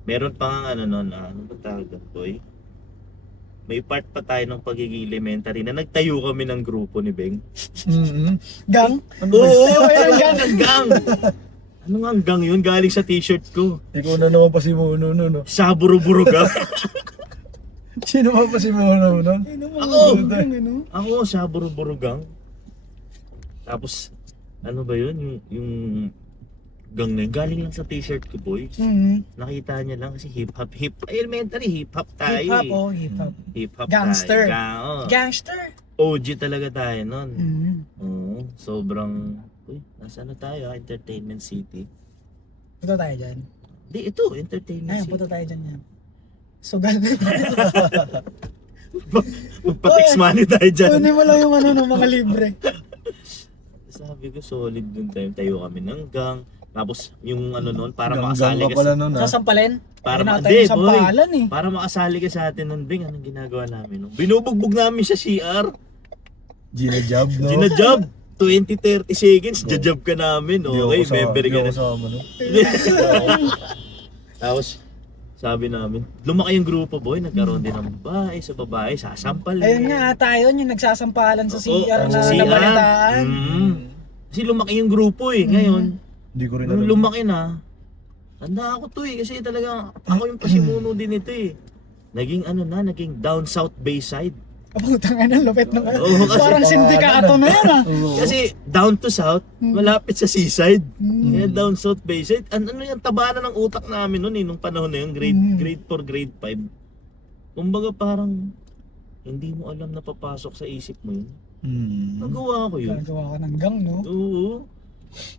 meron pa nga ano ba tawag doon, boy? May part pa tayo ng pagiging elementary na nagtayo kami ng grupo ni Beng. Gang? Oo, Tayo kayo ng gang. Ano nga ang gang yun? Galing sa t-shirt ko. Ikaw na naman pa si Mono no? Saburo-buro gang. Sino ba pa si Mono no? Ako, saburo-buro gang. Tapos, ano ba yun? Yung gang na yun. Galing lang sa t-shirt ko, boy. Nakita niya lang kasi hip-hop. Elementary, hip-hop tayo Hip-hop, eh. oh, hip-hop. Hip-hop Gangster. tayo. Gangster? OG talaga tayo nun. Oo, sobrang... Uy, nasa ano tayo? Entertainment City. Punta tayo dyan. Di, ito, Entertainment Ayun, City. punta tayo dyan yan. Sugal. Magpa-text money tayo dyan. Kunin mo lang yung ng mga libre. Sabi ko, solid dun time. Tayo kami ng gang. Tapos, yung ano nun, para Gang makasali ka ka pala sa... nun Sasampalin? Para Ayun na ma- tayo Hindi, sa boy. sampalan eh. Para makasali ka sa atin nun, Bing, anong ginagawa namin nun? Binubugbog namin sa CR. Gina Job no? Gina-job. 20-30 seconds, jajab ka namin. Okay, member ka na. no? Tapos, sabi namin, lumaki yung grupo, boy. Nagkaroon din ng babae sa babae, sasampalin. Ayun nga tayo, yung nagsasampalan sa Oo, CR na sa CR. nabalitaan. Kasi lumaki yung grupo eh. Ngayon, Hindi ko rin nung alam. lumaki na, tanda ako to eh. Kasi talaga, ako yung pasimuno din ito eh. Naging down south Bayside. Putang ina, lupit ng Oo, kasi parang sindikato na yan ah. Kasi down to south, malapit sa seaside. Mm. Kaya down south Bayside, ano yung tabanan ng utak namin noon eh, nung panahon na yun, grade 4, grade 5. Kumbaga parang, hindi mo alam na papasok sa isip mo yun. Nagawa ko yun. Gagawa ka ng gang, no? Oo.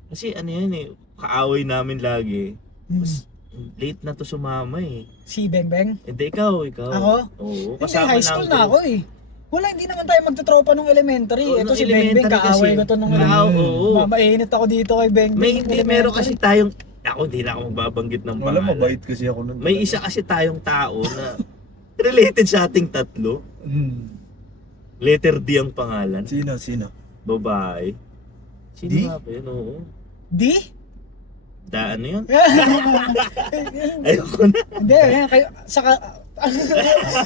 Kasi ano yan eh, kaaway namin lagi. Mas, late na to sumama eh. Si Beng. Hindi, ikaw. Ako? Oo, Hindi, high school na ako eh. Wala, hindi naman tayo magtutropa nung elementary. Oo, Ito nung si Beng, elementary kaaway kasi. ko to nung Oo, elementary. oo. Mainit ako dito kay Beng. Meron kasi tayong, hindi na ako magbabanggit ng Wala, pangalan. mabait kasi ako nun. May isa kasi tayong tao na related sa ating tatlo. Letter D ang pangalan. Sino? Babae. Sino D? nga ba yun? Oo. Di? Ano yun? Ayoko na. Hindi, yan kayo, saka,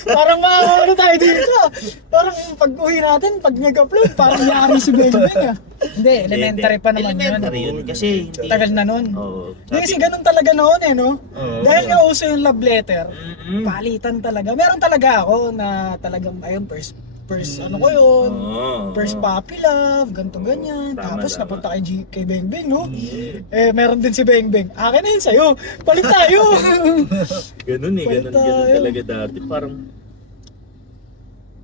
parang ano tayo dito. Parang pag uwi natin, pag nag-upload, parang yari si Beng ah. Hindi, elementary pa naman Elementary yun. yun. Kasi hindi. Tagal na nun. Oo. Hindi kasi ganun talaga noon eh, no? Dahil nga uso yung love letter, Mm-mm. palitan talaga. Meron talaga ako na talagang, ayun, first ano ko yun, Oo. first puppy love, ganito ganyan. Tama, Tapos tama. napunta kay Beng Beng, no? Meron din si Beng Beng. Akin na yun sa'yo. Palit tayo. Ganun eh, ganun tayo. talaga dati. Parang,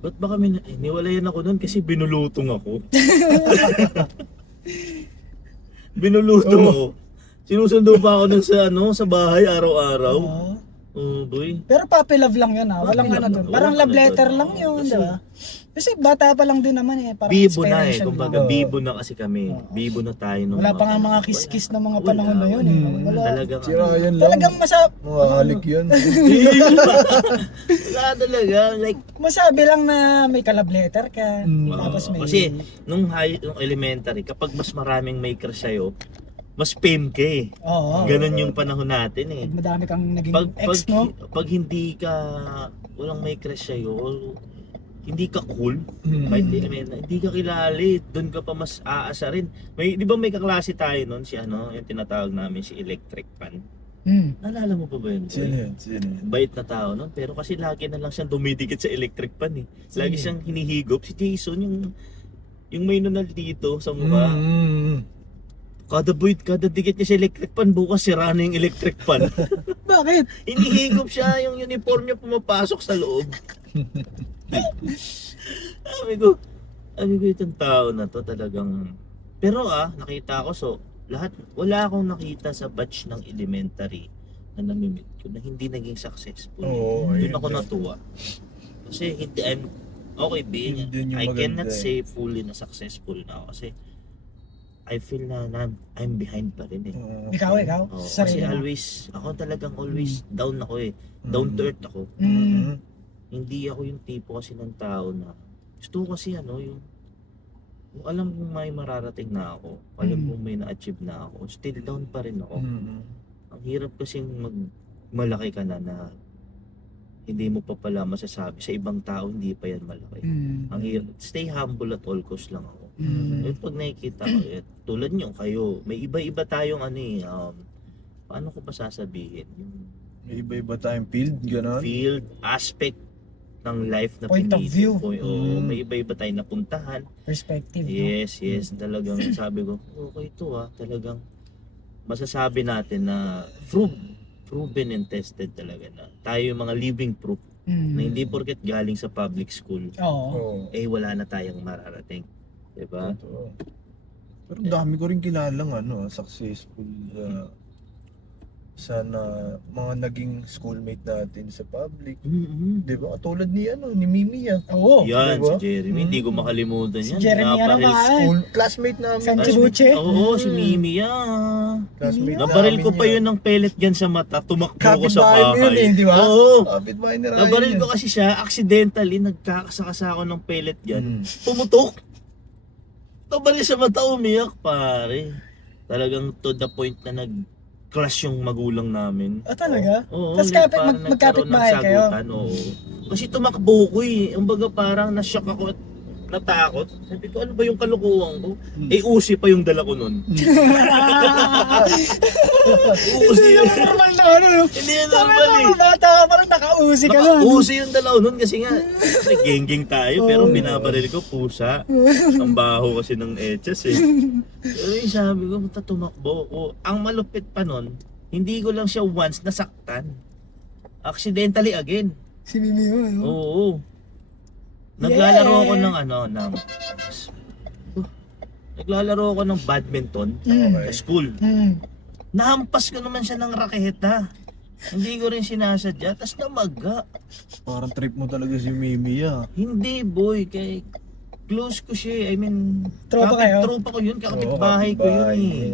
ba't ba kami, niwalayan ako nun kasi binulutong ako. Binulutong ako. Sinusundo pa ako nun sa bahay araw-araw. Oh, boy. Pero puppy love lang yun ha. Walang Puppy ano love dun. lang. Parang Walang love ano letter dun. lang yun, Kasi, di ba? Kasi bata pa lang din naman eh. Parang Bibo na eh. inspiration Kumbaga, lang. bibo na kasi kami. Bibo na tayo. nung Wala pa nga mga panahon. kiss-kiss na mga Wala, panahon na yun eh. Wala. Talagang Si Ryan lang. Talagang Mga halik yan. Wala talaga. Like, masabi lang na may collab letter ka. Tapos may... kasi nung elementary, kapag mas maraming may crush sa'yo, mas fame ka eh. Oo. Ganon yung panahon natin eh. Madami kang naging Pag ex, no? pag hindi ka walang may crush sa'yo, hindi ka cool, Mm. kahit hindi ka kilala eh, doon ka pa mas aasa rin. May, di ba may kaklase tayo noon, si ano, yung tinatawag namin si Electric Pan. Hmm. Naalala mo pa ba yun? Sino yun? Sino yun? Bait na tao noon, pero kasi lagi na lang siyang dumidikit sa electric pan eh. Lagi siyang hinihigop. Si Jason, yung may nunal dito sa mukha. Kada dikit niya sa electric pan, bukas sira na yung electric pan. Bakit? Hinihigop siya, yung uniform niya pumapasok sa loob. sabi ko itong tao na to talagang, pero nakita ko, so lahat, wala akong nakita sa batch ng elementary na namimit ko na hindi naging successful. Oo, Doon ayun ako din. natuwa. Kasi hindi, okay, being, Yun din yung I maganda cannot eh. say fully na successful na ako kasi I feel na I'm behind pa rin eh. Ikaw. Oo, Sa kasi sarili mo. ako talagang always down ako eh. Down to earth ako. Hindi ako yung tipo kasi ng tao na gusto ko kasi yung alam kong may mararating na ako, alam kong may na-achieve na ako, still down pa rin ako. Ang hirap kasi malaki ka na hindi mo pa pala masasabi. Sa ibang tao, hindi pa yan malaki. Ang hirap. Stay humble at all cost lang ako. At pag nakikita ko, tulad nyo, kayo, may iba-iba tayong paano ko pa sasabihin? Yung May iba-iba tayong field, gano'n. field, aspect ng life na Point of pinili view. ko. Oo, may iba-iba tayong napuntahan. Perspective. no? Yes, talagang sabi ko, okay ito talagang masasabi natin na proven and tested talaga na tayo yung mga living proof na hindi porket galing sa public school, Oo. wala na tayong mararating. Diba? Totoo. Pero dami ko rin kilalang successful sana mga naging schoolmate natin sa public. Di ba? Katulad ni Mimi Oo. Yan, diba? si Jeremy, hindi ko makalimutan Si yan. Jeremy School classmate namin. Sanchibuche. Oo, si Mimi yan. Classmate Nabaril ko namin pa yan. yun ng pellet gun sa mata, tumakbo ko sa Kapitbahay mo yun bahay. di ba? Oo. Kapitbahay ni Ryan Nabaril yan. ko kasi siya, accidentally, nagkakasakasa ako ng pellet gun. Mm. Pumutok. Nabaril sa mata, umiyak, pare. Talagang to the point na nag-clash yung magulang namin. Talaga? Oo, Tas like, kapit- parang magkapit nagkaroon ng bahay kayo? sagutan, oo. Kasi tumakbo ko eh. Umbaga parang na-shock ako at natakot. Sabi ko, ano ba yung kalukuhan ko? Usi pa yung dala ko nun. Usi Hindi yun. naman normal na no? Hindi yan Sabi normal mo, eh. bata ka pa rin, nakausi ka lang. Usi yung dala ko nun kasi nga, geng-geng tayo. Pero binabaril ko, pusa. Ang baho kasi ng etchas eh. Pero yung sabi ko, tumakbo ko. Ang malupit pa nun, hindi ko lang siya once nasaktan. Accidentally again. Si Mimi mo, no? Oo. Naglalaro ako ng naglalaro ako ng badminton Okay. sa school. Nahampas ko naman siya ng raketa. Hindi ko rin sinasadya, tas namaga. Parang trip mo talaga si Mimi Hindi boy, kay close ko siya. I mean, Tropa kayo? tropa ko yun, kapitbahay ko yun eh.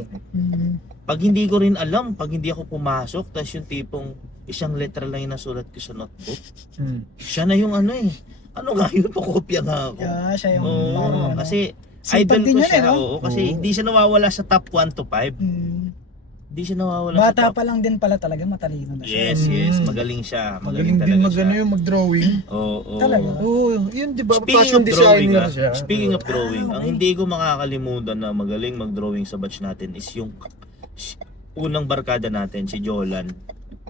Pag hindi ko rin alam, pag hindi ako pumasok, tas yung tipong isang letra lang yung nasulat ko sa notebook, siya na yung ano nga yun, pakopya nga ako. Yeah, siya yung Oo, parang ano. kasi Sipag idol din ko yun siya, no? oo, kasi Oo. hindi siya nawawala sa top 1 to 5. Hindi siya nawawala sa Bata top. pa lang din pala talaga, matalino na siya. Yes, magaling siya. Magaling din talaga siya. mag-drawing. Oo. Talaga? Oo, yun di ba? Speaking Fashion of drawing, designer siya. speaking of drawing, ang okay. hindi ko makakalimutan na magaling mag-drawing sa batch natin is yung unang barkada natin, si Jolan.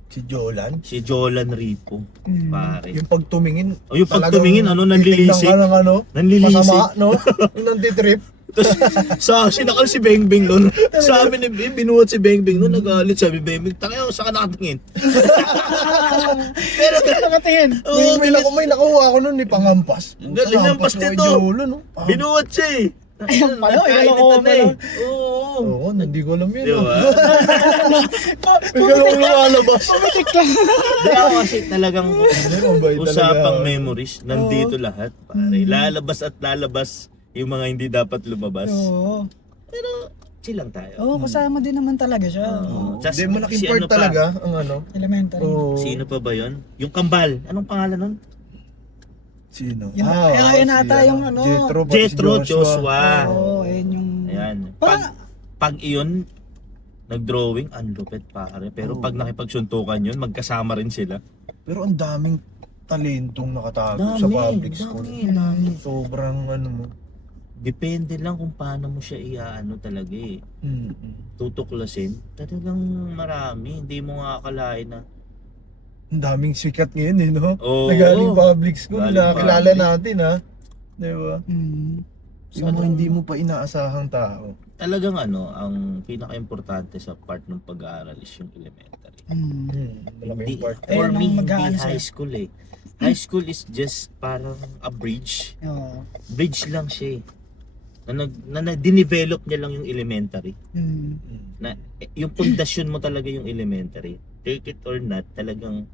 Si Jolan. Si Jolan Ripo, pare. Yung pag tumingin. O yung pag talagang tumingin, nanlilisik. titignan ka ng Nanlilisik. masama, no? Yung nantitrip. Tapos sinakal si Bengbeng nun. Sabi ni binuhat si Bengbeng nun, nagalit. Sabi Bengbeng, tangyaw, saan ka nakatingin? Pero Nakatingin. oo, May nakuha ako nun ni Pangampas. Galing ng Pangampas paste mo, to. Jolan, no? binuhat siya eh. Ayun pala, Nagkainit ayun na eh. pala. Oo. Oo, hindi ko alam yun. Di ba? Bigla lang lumalabas. Pumitik lang. Di ako kasi talagang Mabait talaga. usapang memories. Nandito lahat, pare. Lalabas at lalabas yung mga hindi dapat lumabas. Oo. Pero chill lang tayo. Oo, kasama din naman talaga siya. Oo. Tas Hindi, malaking si part ano pa? talaga ang ano. Elementary. Oo. Sino pa ba yon? Yung kambal. Anong pangalan nun? Sino? Yung- ayun ata yung ano. Jethro, pati si Jethro Joshua. Oo, ayun yung... Ayan. Parang- Pag iyon, nag-drawing, ang lupit pare. Pero Oo. pag nakipagsuntukan yun, magkasama rin sila. Pero ang daming talentong nakatago sa public school. dami. Sobrang ano mo. Depende lang kung paano mo siya iaano talaga eh. Tutuklasin. Talagang marami. Hindi mo nga akalain na. Ang daming sikat ngayon eh, no? Oo. Nagaling public school, Galing nakakilala public. natin ha. Di ba? Yung mga Ano? hindi mo pa inaasahang tao. Talagang ano, ang pinaka-importante sa part ng pag-aaral is yung elementary. Malaking part. For Ayun me, ang hindi mag-aano high sa'yo. school eh. High school is just parang a bridge. Oo. Bridge lang siya eh. Na dinevelop niya lang yung elementary. Na yung pundasyon mo talaga yung elementary. Take it or not, talagang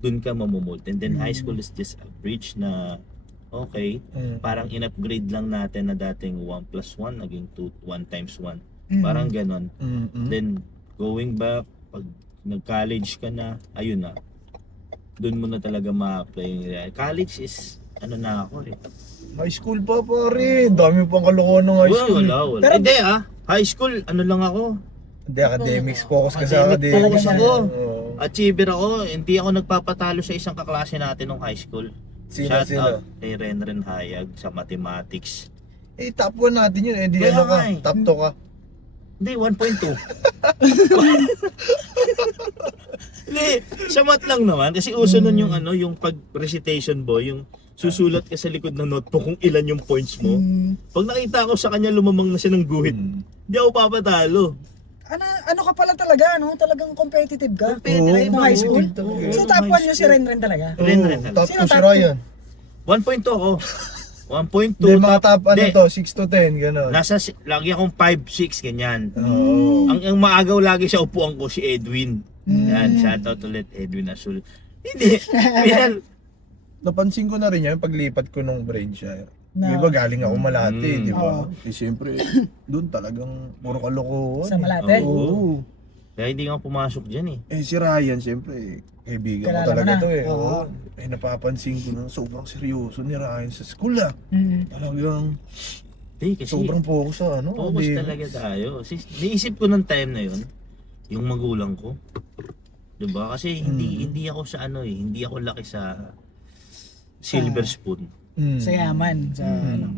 dun ka mamumult. And then high school is just a bridge na okay, parang in-upgrade lang natin na dating 1 plus 1 naging 1 times 1. Parang ganon. Then going back, pag nag-college ka na, ayun na. Doon mo na talaga ma-apply. College is ano na ako eh. High school pa pare. Dami pang kalokohan ng high school. Wala. Pero- Hindi high school, ano lang ako. Hindi, academics. Focus ka sa Academic academics. focus ako. Oo. Achiever ako, hindi ako nagpapatalo sa isang kaklase natin nung high school. Sino, Shout sino? out kay Renren Hayag sa mathematics. Eh, top 1 natin yun. Eh, di Kaya ano ka? nga eh. Top 2 ka. Hindi, 1.2. Hindi, sa math lang naman. Kasi uso nun yung ano, yung pag-recitation boy, yung susulat ka sa likod ng notebook kung ilan yung points mo. Pag nakita ko sa kanya lumamang na siya ng guhit, hindi ako papatalo. Ano ka pala talaga, no? Talagang competitive ka. Competitive Nung high school? Oo, So nung top high 1 yung si school. Renren talaga. Renren Oo, talaga. top Sino 2 si top Ryan. 1.2 ako. 1.2. Hindi, mga top ano Hindi. to, 6 to 10, gano'n. Lagi akong 5-6, ganyan. Oo. Ang maagaw lagi sa upuan ko si Edwin. Yan, shoutout ulit Edwin Asul. Hindi, yan. Napansin ko na rin yan paglipat ko nung Brainshire. Na- Di ba galing ako Malate, di ba? Oo. Eh siyempre, doon talagang puro kalokohan. Sa Malate? Oo. Kaya hindi nga pumasok dyan eh. Eh si Ryan, siyempre, kaibigan ko Kilala talaga mo na. to eh. Oo. Oo. Eh napapansin ko na sobrang seryoso ni Ryan sa school ah. Talagang Hindi, kasi sobrang focus sa ano. focus academics. talaga tayo. Niisip ko nung time na yun, yung magulang ko. Diba? Kasi hindi ako sa ano eh, hindi ako laki sa silver spoon. Mm. Sa yaman. Sa ano.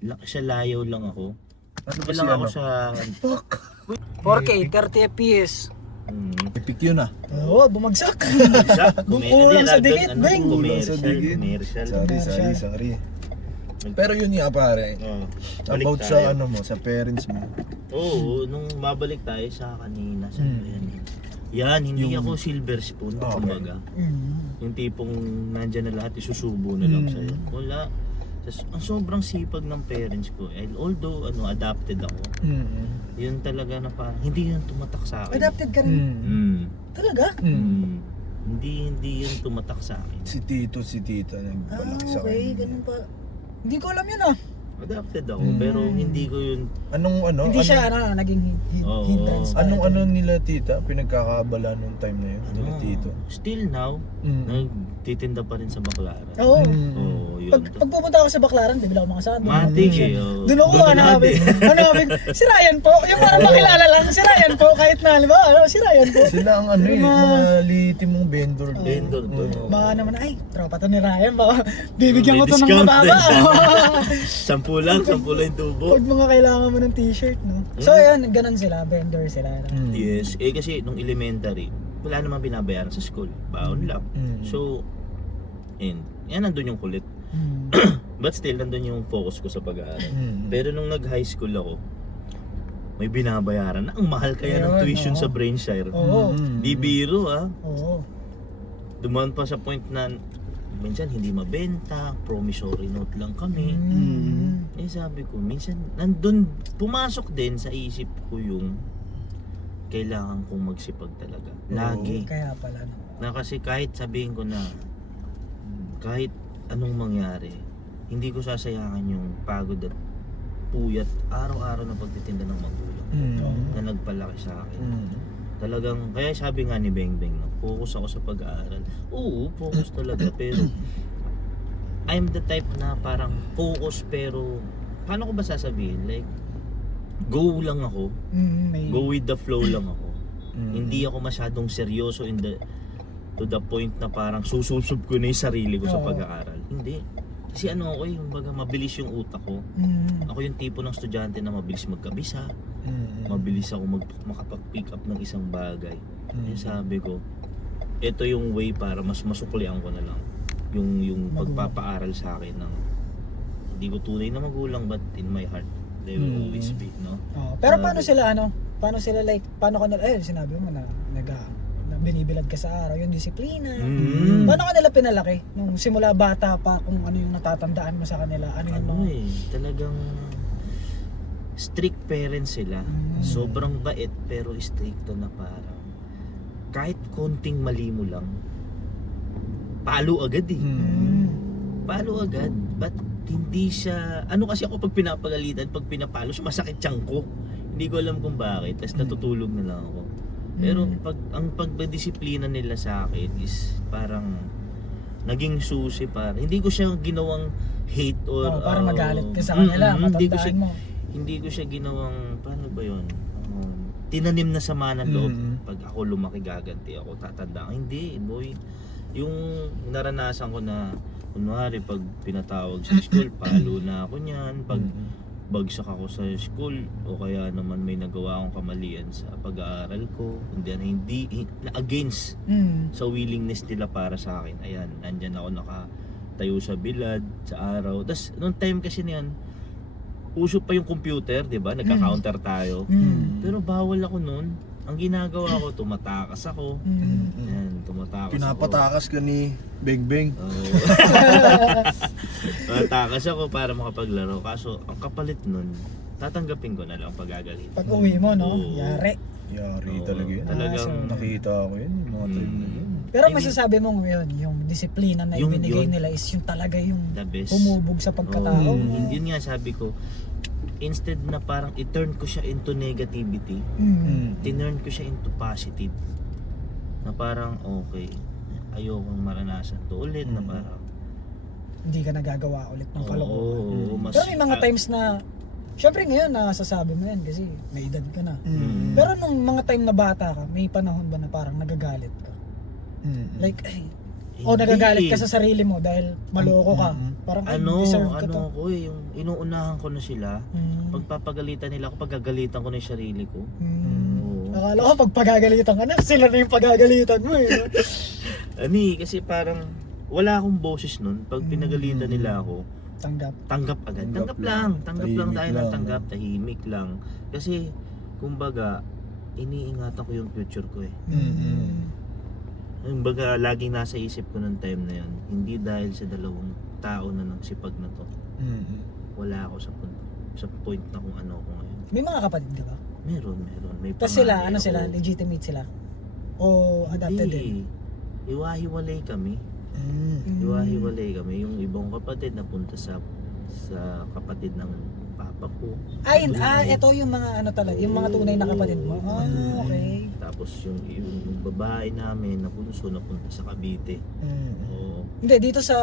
Laki sa layaw lang ako. Ano ba Wala si lang ako ano? sa 4K, 30 FPS. Epic yun ah. Oo, bumagsak. Kulang sa dikit, Beng. Kulang sa digit. Sorry. Pero yun nga pare. About sa ano mo, sa parents mo. Oo, nung mabalik tayo sa kanina, sabi ko yan. Yan, hindi ako silver spoon, Okay. kumbaga. Yung tipong nandyan na lahat, isusubo na lang sa'yo. Wala. Ang sobrang sipag ng parents ko. And although adopted ako, yun talaga na parang hindi yun tumatak sa akin. Adapted ka rin. Talaga? Hindi yun tumatak sa akin. Si Tito, si Tita nagpalaki sa Okay, kanya. ganun pa. Hindi ko alam yun ah. Adopted ako, pero hindi ko yun. Anong ano? Hindi siya naging Oo. hindrance. Anong nila tita pinagkakabala nung time na yun? Nila Tito. Still now, nagtitinda pa rin sa Baclaran. Oo. Oo, yun. Pag pupunta ako sa Baclaran, bibili ako mga sandal. Matig eh. oo. Doon ako Doon hanapin. Hanapin. Si Ryan po. Yung parang makilala lang. Si Ryan po. Kahit na, di ba? Si Ryan po. Sila ang ano eh, mga liitimong vendor. Vendor doon. Baka naman, ay, tropa to ni Ryan. Baka bibigyan ko May to ng discount mababa. Sampu lang yung tubo. Pag mga kailangan mo ng t-shirt, no? So, ayan, ganun sila. Vendor sila. Yes, kasi nung elementary, wala namang binabayaran sa school. Baon lang. So, yan nandun yung kulit. But still, nandun yung focus ko sa pag-aaral. Pero nung nag-high school ako, may binabayaran na. Ang mahal kaya ng Ayun, tuition oo. sa Brainshire. Oo. Di biro ah. Oo. Dumaan pa sa point na minsan hindi mabenta, promissory note lang kami. Eh sabi ko, minsan nandun, pumasok din sa isip ko yung kailangan kong magsipag talaga. Lagi. Kaya pala, no? Na kasi kahit sabihin ko na kahit anong mangyari, hindi ko sasayangan yung pagod at puyat araw-araw na pagtitinda ng magulang na nagpalaki sa akin. Talagang, kaya sabi nga ni Beng Beng, no, focus ako sa pag-aaral. Oo, focus talaga, pero I'm the type na parang focus pero paano ko ba sasabihin? Like, go lang ako. Go with the flow lang ako. Hindi ako masyadong seryoso to the point na parang susubsob ko na yung sarili ko sa Oo. pag-aaral. Hindi. Kasi ano ako yung baga mabilis yung utak ko. Ako yung tipo ng estudyante na mabilis magkabisa. Mabilis ako makapag-pick up ng isang bagay. Kaya sabi ko, ito yung way para mas masuklian ko na lang yung Magulang. pagpapaaral sa akin ng hindi ko tunay na magulang but in my heart they will always be, no? Pero paano sila paano sila like, paano ka nila, sinabi mo na na binibilad ka sa araw, yung disiplina. Paano ka nila pinalaki? Nung simula bata pa, kung ano yung natatandaan mo sa kanila, ano yung Ano talagang strict parents sila. Sobrang bait pero stricto na parang kahit konting mali mo lang, palo agad eh. Palo agad. But hindi siya, ano kasi ako pag pinapagalitan, pag pinapalo, sumasakit tiyang ko. Hindi ko alam kung bakit. Tapos natutulog na lang ako. Pero ang pagdisiplina nila sa akin is parang naging susi para hindi ko siya ginawang hate or parang magalit ka sa kanila, matandaan mo. Hindi ko siya ginawang paano ba 'yon? Tinanim na sama ng loob. Pag ako lumaki gaganti ako, tatanda. Hindi, boy. Yung naranasan ko na kunwari pag pinatawag sa school, palo na ako niyan. Pag bagsak ako sa school o kaya naman may nagawa akong kamalian sa pag-aaral ko, hindi na against sa willingness nila para sa akin. Ayan, nandyan ako nakatayo sa bilad sa araw. Tapos noong time kasi niyan, uso pa yung computer, 'di ba? Nagka-counter tayo. Pero bawal ako noon. Ang ginagawa ko, tumatakas ako. Ayan, tumatakas Pinapatakas ka ni Beng Beng. ako. Tumatakas ako para makapaglaro. Kaso, ang kapalit nun, tatanggapin ko na lang pagagalit. Pag uwi mo, no? Oo. Yari. Yari Oo, talaga yun. Talagang, Nakita ko yun, yung mga time na yun. Pero I mean, masasabi mo ngayon, yung disiplina na Yung ibinigay yun. nila is yung talaga yung the best. humubog sa pagkatao Oo, mo. yun nga sabi ko, instead na parang i-turn ko siya into negativity, tinurn ko siya into positive. Na parang, okay, ayokong maranasan to ulit na parang, Hindi ka nagagawa ulit ng kalokohan. oo, mas, Pero may mga times na, syempre ngayon nasasabi mo yan kasi may edad ka na. Pero nung mga time na bata ka, may panahon ba na parang nagagalit ka? Like, nagagalit ka sa sarili mo dahil maloko ka. Parang deserve ko to. ko yung inuunahan ko na sila. Pagpapagalitan nila ako, pagagalitan ko na yung sarili ko. Oo. Akala ko pag pagagalitan ka na, sila na yung pagagalitan mo eh. Kasi parang wala akong boses nun. Pag pinagalitan nila ako, tanggap agad. Tanggap lang Tahimik tayo ng lang. tanggap, tahimik lang. Kasi, kumbaga, iniingatan ko yung future ko eh. Kumbaga, laging nasa isip ko ng time na yun. Hindi dahil sa dalawang tao na nagsipag na to. Wala ako sa point na kung ano ako ngayon. May mga kapatid ka ba? Meron. May Tapos sila, panganay ano ako. sila, legitimate sila? O adopted din? Iwahiwalay kami. Iwahiwalay kami. Yung ibang kapatid napunta sa kapatid ng papa ko. Ito yung mga ano talaga, yung mga tunay na kapatid mo. Okay. Tapos yung babae namin na bunso napunta sa Cavite. Oo. Hindi, dito sa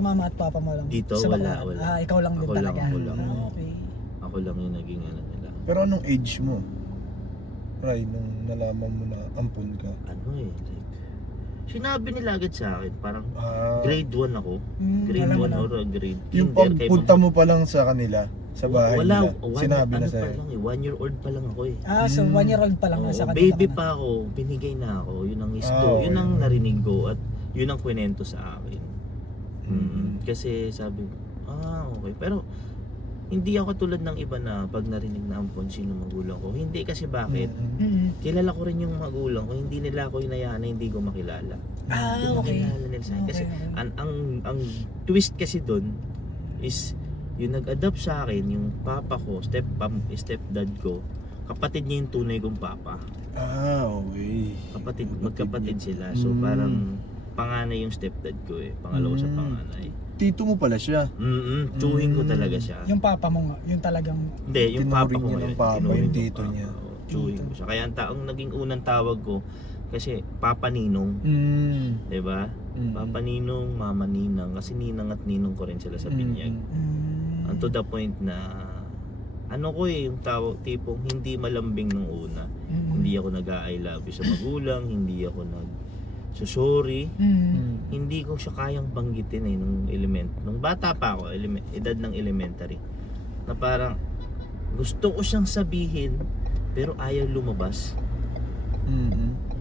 mama at papa mo lang. Dito, sa wala. Bacolod. Ikaw lang din Ako lang, talaga. ako lang. Okay. Ako lang yung naging ano nila. Pero anong age mo? Ray, nung nalaman mo na ampun ka? Like, sinabi nila agad sa akin, parang grade 1 ako. Grade alam mo 1 na. or grade Yung kinder kay pagpunta mo pa lang sa kanila, sa bahay wala, nila, sinabi na sa'yo. 1 year old pa lang ako eh. So 1-year-old pa lang Oo, nasa kanila. baby ka na. pa ako, binigay na ako. Yun ang okay. yun ang narinig ko at yun ang kwento sa akin. Kasi sabi ko, okay. Pero hindi ako tulad ng iba na pag narinig na ampon sino magulang ko. Hindi kasi bakit? Kilala ko rin yung magulang ko, hindi nila ako hinayaan na hindi ko makilala. Ah, Hindi okay. makilala nila sa akin. Kasi Okay. ang twist kasi doon is yung nag-adapt sa akin, yung papa ko, stepdad ko, kapatid niya yung tunay kong papa. Okay. Magkapatid sila. So parang panganay yung stepdad ko eh. Pangalawa sa panganay. Tito mo pala siya. Chewing ko talaga siya. Yung papa mo nga, yung talagang Hindi, yung papa Tinuring ko niya ng ngayon. papa, tinuring yung ko tito papa. niya. Oo, chewing ko siya. Kaya ang naging unang tawag ko, kasi Papa Ninong. Diba? Papa Ninong, Mama Ninang. Kasi Ninang at Ninong ko rin sila sa binyag. And to the point na ano ko eh, yung tawag tipong hindi malambing nung una. Hindi ako nag-I love you sa magulang, hindi ako nag-sorry. Hindi ko siya kayang banggitin eh nung bata pa ako, edad ng elementary. Na parang gusto ko siyang sabihin pero ayaw lumabas.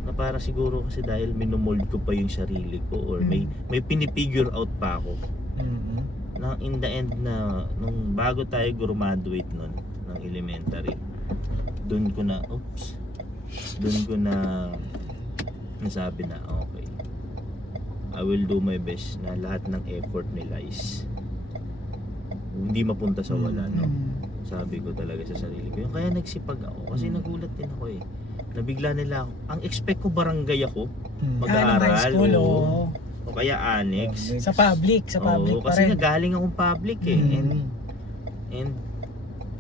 Na parang siguro kasi dahil minomold ko pa yung sarili ko or may pinifigure out pa ako. Na in the end na nung bago tayo graduate nun ng elementary, doon ko na nasabi na okay, I will do my best na lahat ng effort nila is hindi mapunta sa wala, no? Sabi ko talaga sa sarili ko. Yung kaya nagsipag ako kasi nagulat din ako eh. Nabigla nila ako. Ang expect ko barangay ako, mag-aaral high school, o kaya annex. Sa public Oo, pa kasi rin. galing akong public eh. And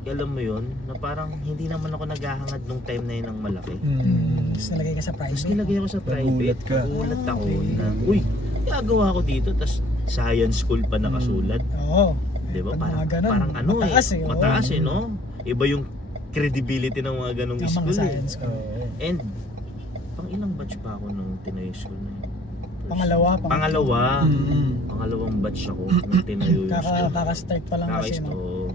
alam mo yun, na parang hindi naman ako naghahangad nung time na yun ng malaki. Tapos nalagay ka sa Tapos private. nilagay ako sa private. Nagulat ka. Nagulat ako na, uy, gagawa ko dito. Tapos science school pa nakasulat. Oo. Di ba? Pag Parang, mga ganun, parang ano mataas eh. eh, oo. Mataas eh, no? Iba yung credibility ng mga ganong Ng mga school eh. science ko. And, pang ilang batch pa ako nung tinayo school na yun? Pangalawang batch ako nung tinayo yung school. Kaka-start pa lang kasi. Kakaisto. No?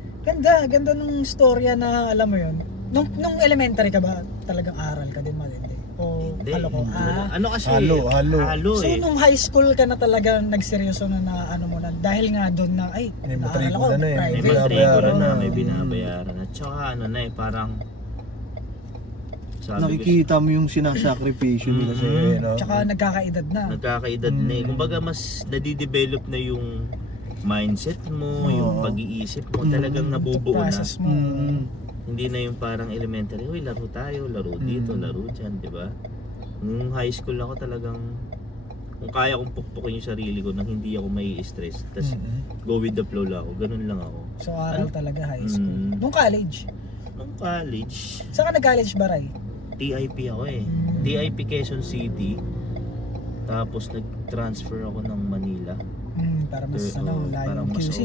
Ganda nung storya na alam mo yun. Nung elementary ka ba, talagang aral ka din matindi? O Hindi. halo ko? Ano kasi? Halo. So eh. nung high school ka na talaga nagseryoso na ano mo na, dahil nga doon na, ay, May naaral ako, matrikula na eh. May private. matrikula na, Oo. may binabayaran. At saka ano na eh, parang sabi Nakikita mo yung sinasakripisyo nila sa iyo, no? Tsaka nagkakaedad na. nagkakaedad na eh. Kumbaga mas nadidevelop na yung mindset mo, yung pag-iisip mo, talagang nabubuo na. Process mo. Hindi na yung parang elementary, uy, laro tayo, laro dito, laro dyan, di ba? Nung high school ako talagang, kung kaya kong pukpukin yung sarili ko nang hindi ako mai stress, tas go with the flow lang ako, ganun lang ako. So aral talaga high school. Nung college, Nung college, saan ka nag-college ba, Ray? TIP ako eh. TIP Quezon City. Tapos nag-transfer ako ng Manila. Para mas layo para yung mas QC.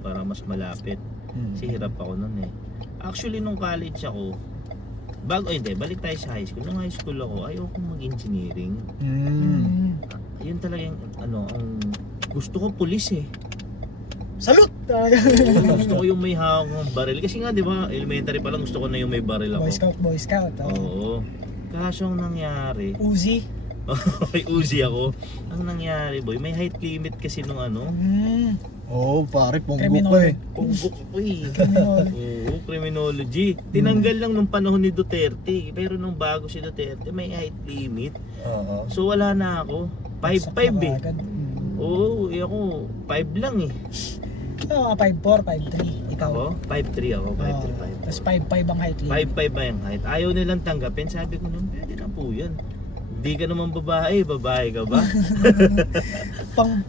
para mas malapit. Kasi hirap ako nun eh. Actually nung college ako, hindi, balik tayo sa high school. Nung high school ako, ayoko mag-engineering. Yun talaga yung ang gusto ko pulis eh. Salute! Gusto ko yung may hawak ng baril. Kasi nga, di ba, elementary pa lang gusto ko na yung may baril ako. Boy Scout. Oo. Kaso ang nangyari, Uzi. may Uzi ako. Ang nangyari, boy, may height limit kasi nung Pare, punggok ka eh. Punggok ko eh. Criminology. Oo, criminology. Tinanggal lang nung panahon ni Duterte. Pero nung bago si Duterte, may height limit. So wala na ako. 5'5 eh. Oo, ako 5 lang eh. Oo, 5'4", 5'3". Ikaw? Ako? 5'3 ako, 5'3", 5'4. Tapos 5'5" ang height limit. 5'5 ba yung height? Ayaw nilang tanggapin. Sabi ko nung, pwede na po yan. Hindi ka naman babae ka ba? pang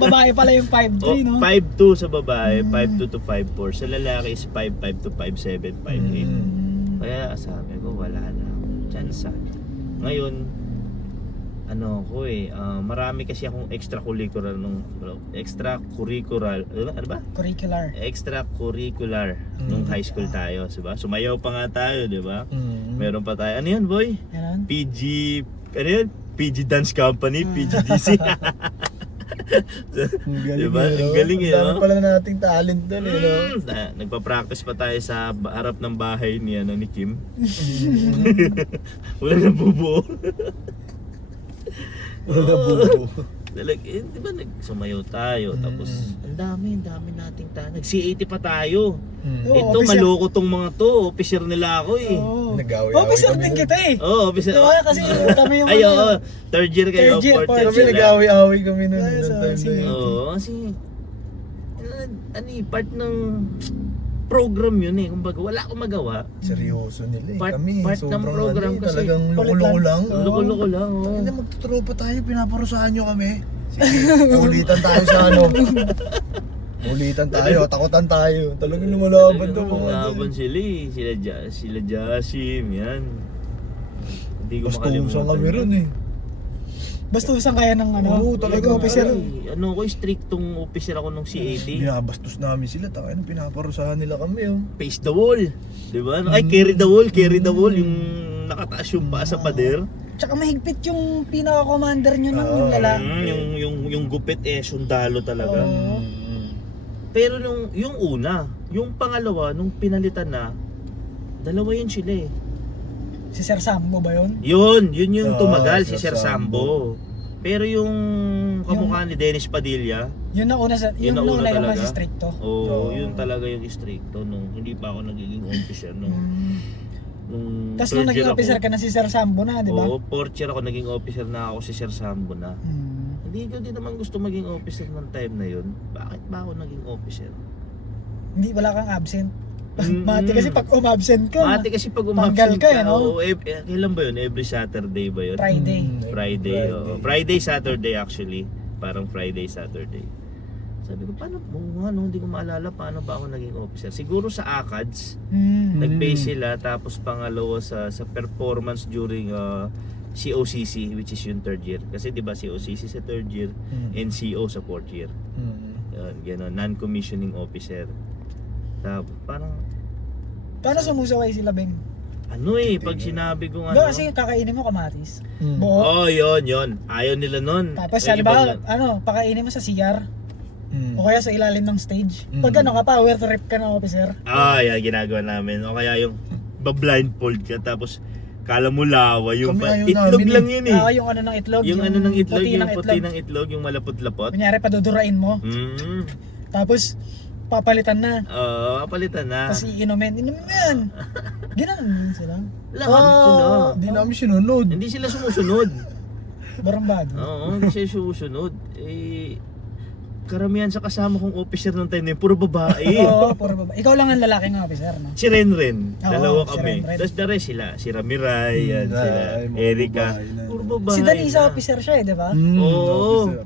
babae pala yung 5'3", no? 5'2 sa babae, 5'2 to 5'4. Sa lalaki is 5'5 to 5'7, 5'8. Kaya sabi ko, wala na akong chance. Ngayon, ano marami kasi akong extracurricular nung extracurricular nung high school tayo, diba? Sumayaw pa nga tayo, diba? Meron pa tayo. Ano yun, boy? Yan. PG Dance Company, PGDC. Diba? Ang galing eh, Ang dami no? pala nating talent doon eh, no? Nagpa-practice pa tayo sa harap ng bahay ni Kim. Wala na bubuo. Wala bubo. Di ba nagsumayaw tayo, tapos ang dami nating nag-C80 pa tayo. Oo, Ito, officer. maloko tong mga to, officer nila ako eh. Oo. Nag-away-away Officer kami din nun. kita eh. Oo, officer. Diba? Kasi kami yung Ay, ano, oo, third year kayo, Third year, fourth fourth year Kami sila. nag-away-away kami nun. Ay, nung so, time na sige. yun. Oo, kasi part ng program yun eh. Kumbaga, wala akong magawa. Seryoso nila eh. Part- Kami, part ng sobrang program ano eh, kasi. talagang Kulit loko-loko lang. lang. Oo. Loko-loko lang, oo. Hindi magtutropa tayo, pinaparusahan nyo kami. Sige, ulitan tayo sa ano. Ulitan tayo, takutan tayo. Talagang lumalaban to mga Lumalaban sila eh. Sila Jasim, yan. Hindi ko Bastusan kami ron eh. bastusan kaya ng ano, Oo, talagang officer. Ano ko, strictong officer ako nung C80. Binabastos namin sila, tangay na pinaparusahan nila kami oh. Face the wall. Diba? Ay, carry the wall. Yung nakataas yung paa sa pader. Tsaka mahigpit yung pinaka-commander nyo nun, yung lalaki. Yung gupit eh, sundalo talaga. Oo. Pero yung una, yung pangalawa, nung pinalitan na, dalawa yun sila eh. Si Sir Sambo ba yun? Yun yung Ah, tumagal, si Sir Sir Sambo. Pero yung kamukha ni Dennis Padilla, Yun na una sa, Yun yun na na una una lang talaga. si stricto. oo, yun talaga yung stricto nung hindi pa ako nagiging officer nung Tapos third nung naging year ako. officer ka na si Sir Sambo na, di ba? Oo, fourth year ako naging officer na ako si Sir Sambo na. Hindi ko din naman gusto maging officer ng time na yun. Bakit ba ako naging officer? Hindi, wala kang absent. Mm. Mati kasi pag umabsent ka, Mati kasi pag Tanggal umabsent ka, ka, eh, no? oo, kailan ba yun? Every Saturday ba yun? Friday. Friday, oo. Friday, Saturday actually. Parang Friday, Saturday. Sabi ko, paano po nga, no? Hindi ko maalala paano ba ako naging officer. Siguro sa ACADS, nag-base sila. Tapos pangalawa sa performance during COCC, which is yung third year. Kasi di ba COCC sa third year, NCO sa fourth year. Gano'n, non-commissioning officer. Tapos parang, Paano sumusaway sila, Beng? ano eh, pag sinabi kong ano. Diba kasi kakainin mo kamatis? Buo. Oh, yun. Ayaw nila nun. Tapos Ay, halimbawa, ibang- pakainin mo sa CR o kaya sa ilalim ng stage. Pag ano ka, power trip ka ng officer. yeah, ginagawa namin. O kaya yung blindfold ka tapos kala mo lawa yung Kami ayaw itlog namin lang yun eh. Yung ano ng itlog, Yung ano ng itlog, puti yung ng puti itlog. ng itlog, yung malapot-lapot. Kunyari, padudurain mo. Tapos, papalitan na. Palitan na. Tapos iinumin. Inumin mo yan. Ginanon din sila. Lahat sila. Hindi namin sinunod. Hindi sila sumusunod. Barambado. Oo, hindi sila sumusunod. Karamihan sa kasama kong officer ng time na yun, puro babae. Oo, puro baba. Ikaw lang ang lalaking officer, no? Si Renren, Oo, dalawa si kami. Renren. Tapos the rest sila, si Ramiray, yan, sila, Ay, mga Erika. babae na yun. Puro babae Si Danisa na. officer siya eh, di ba? Oo. officer.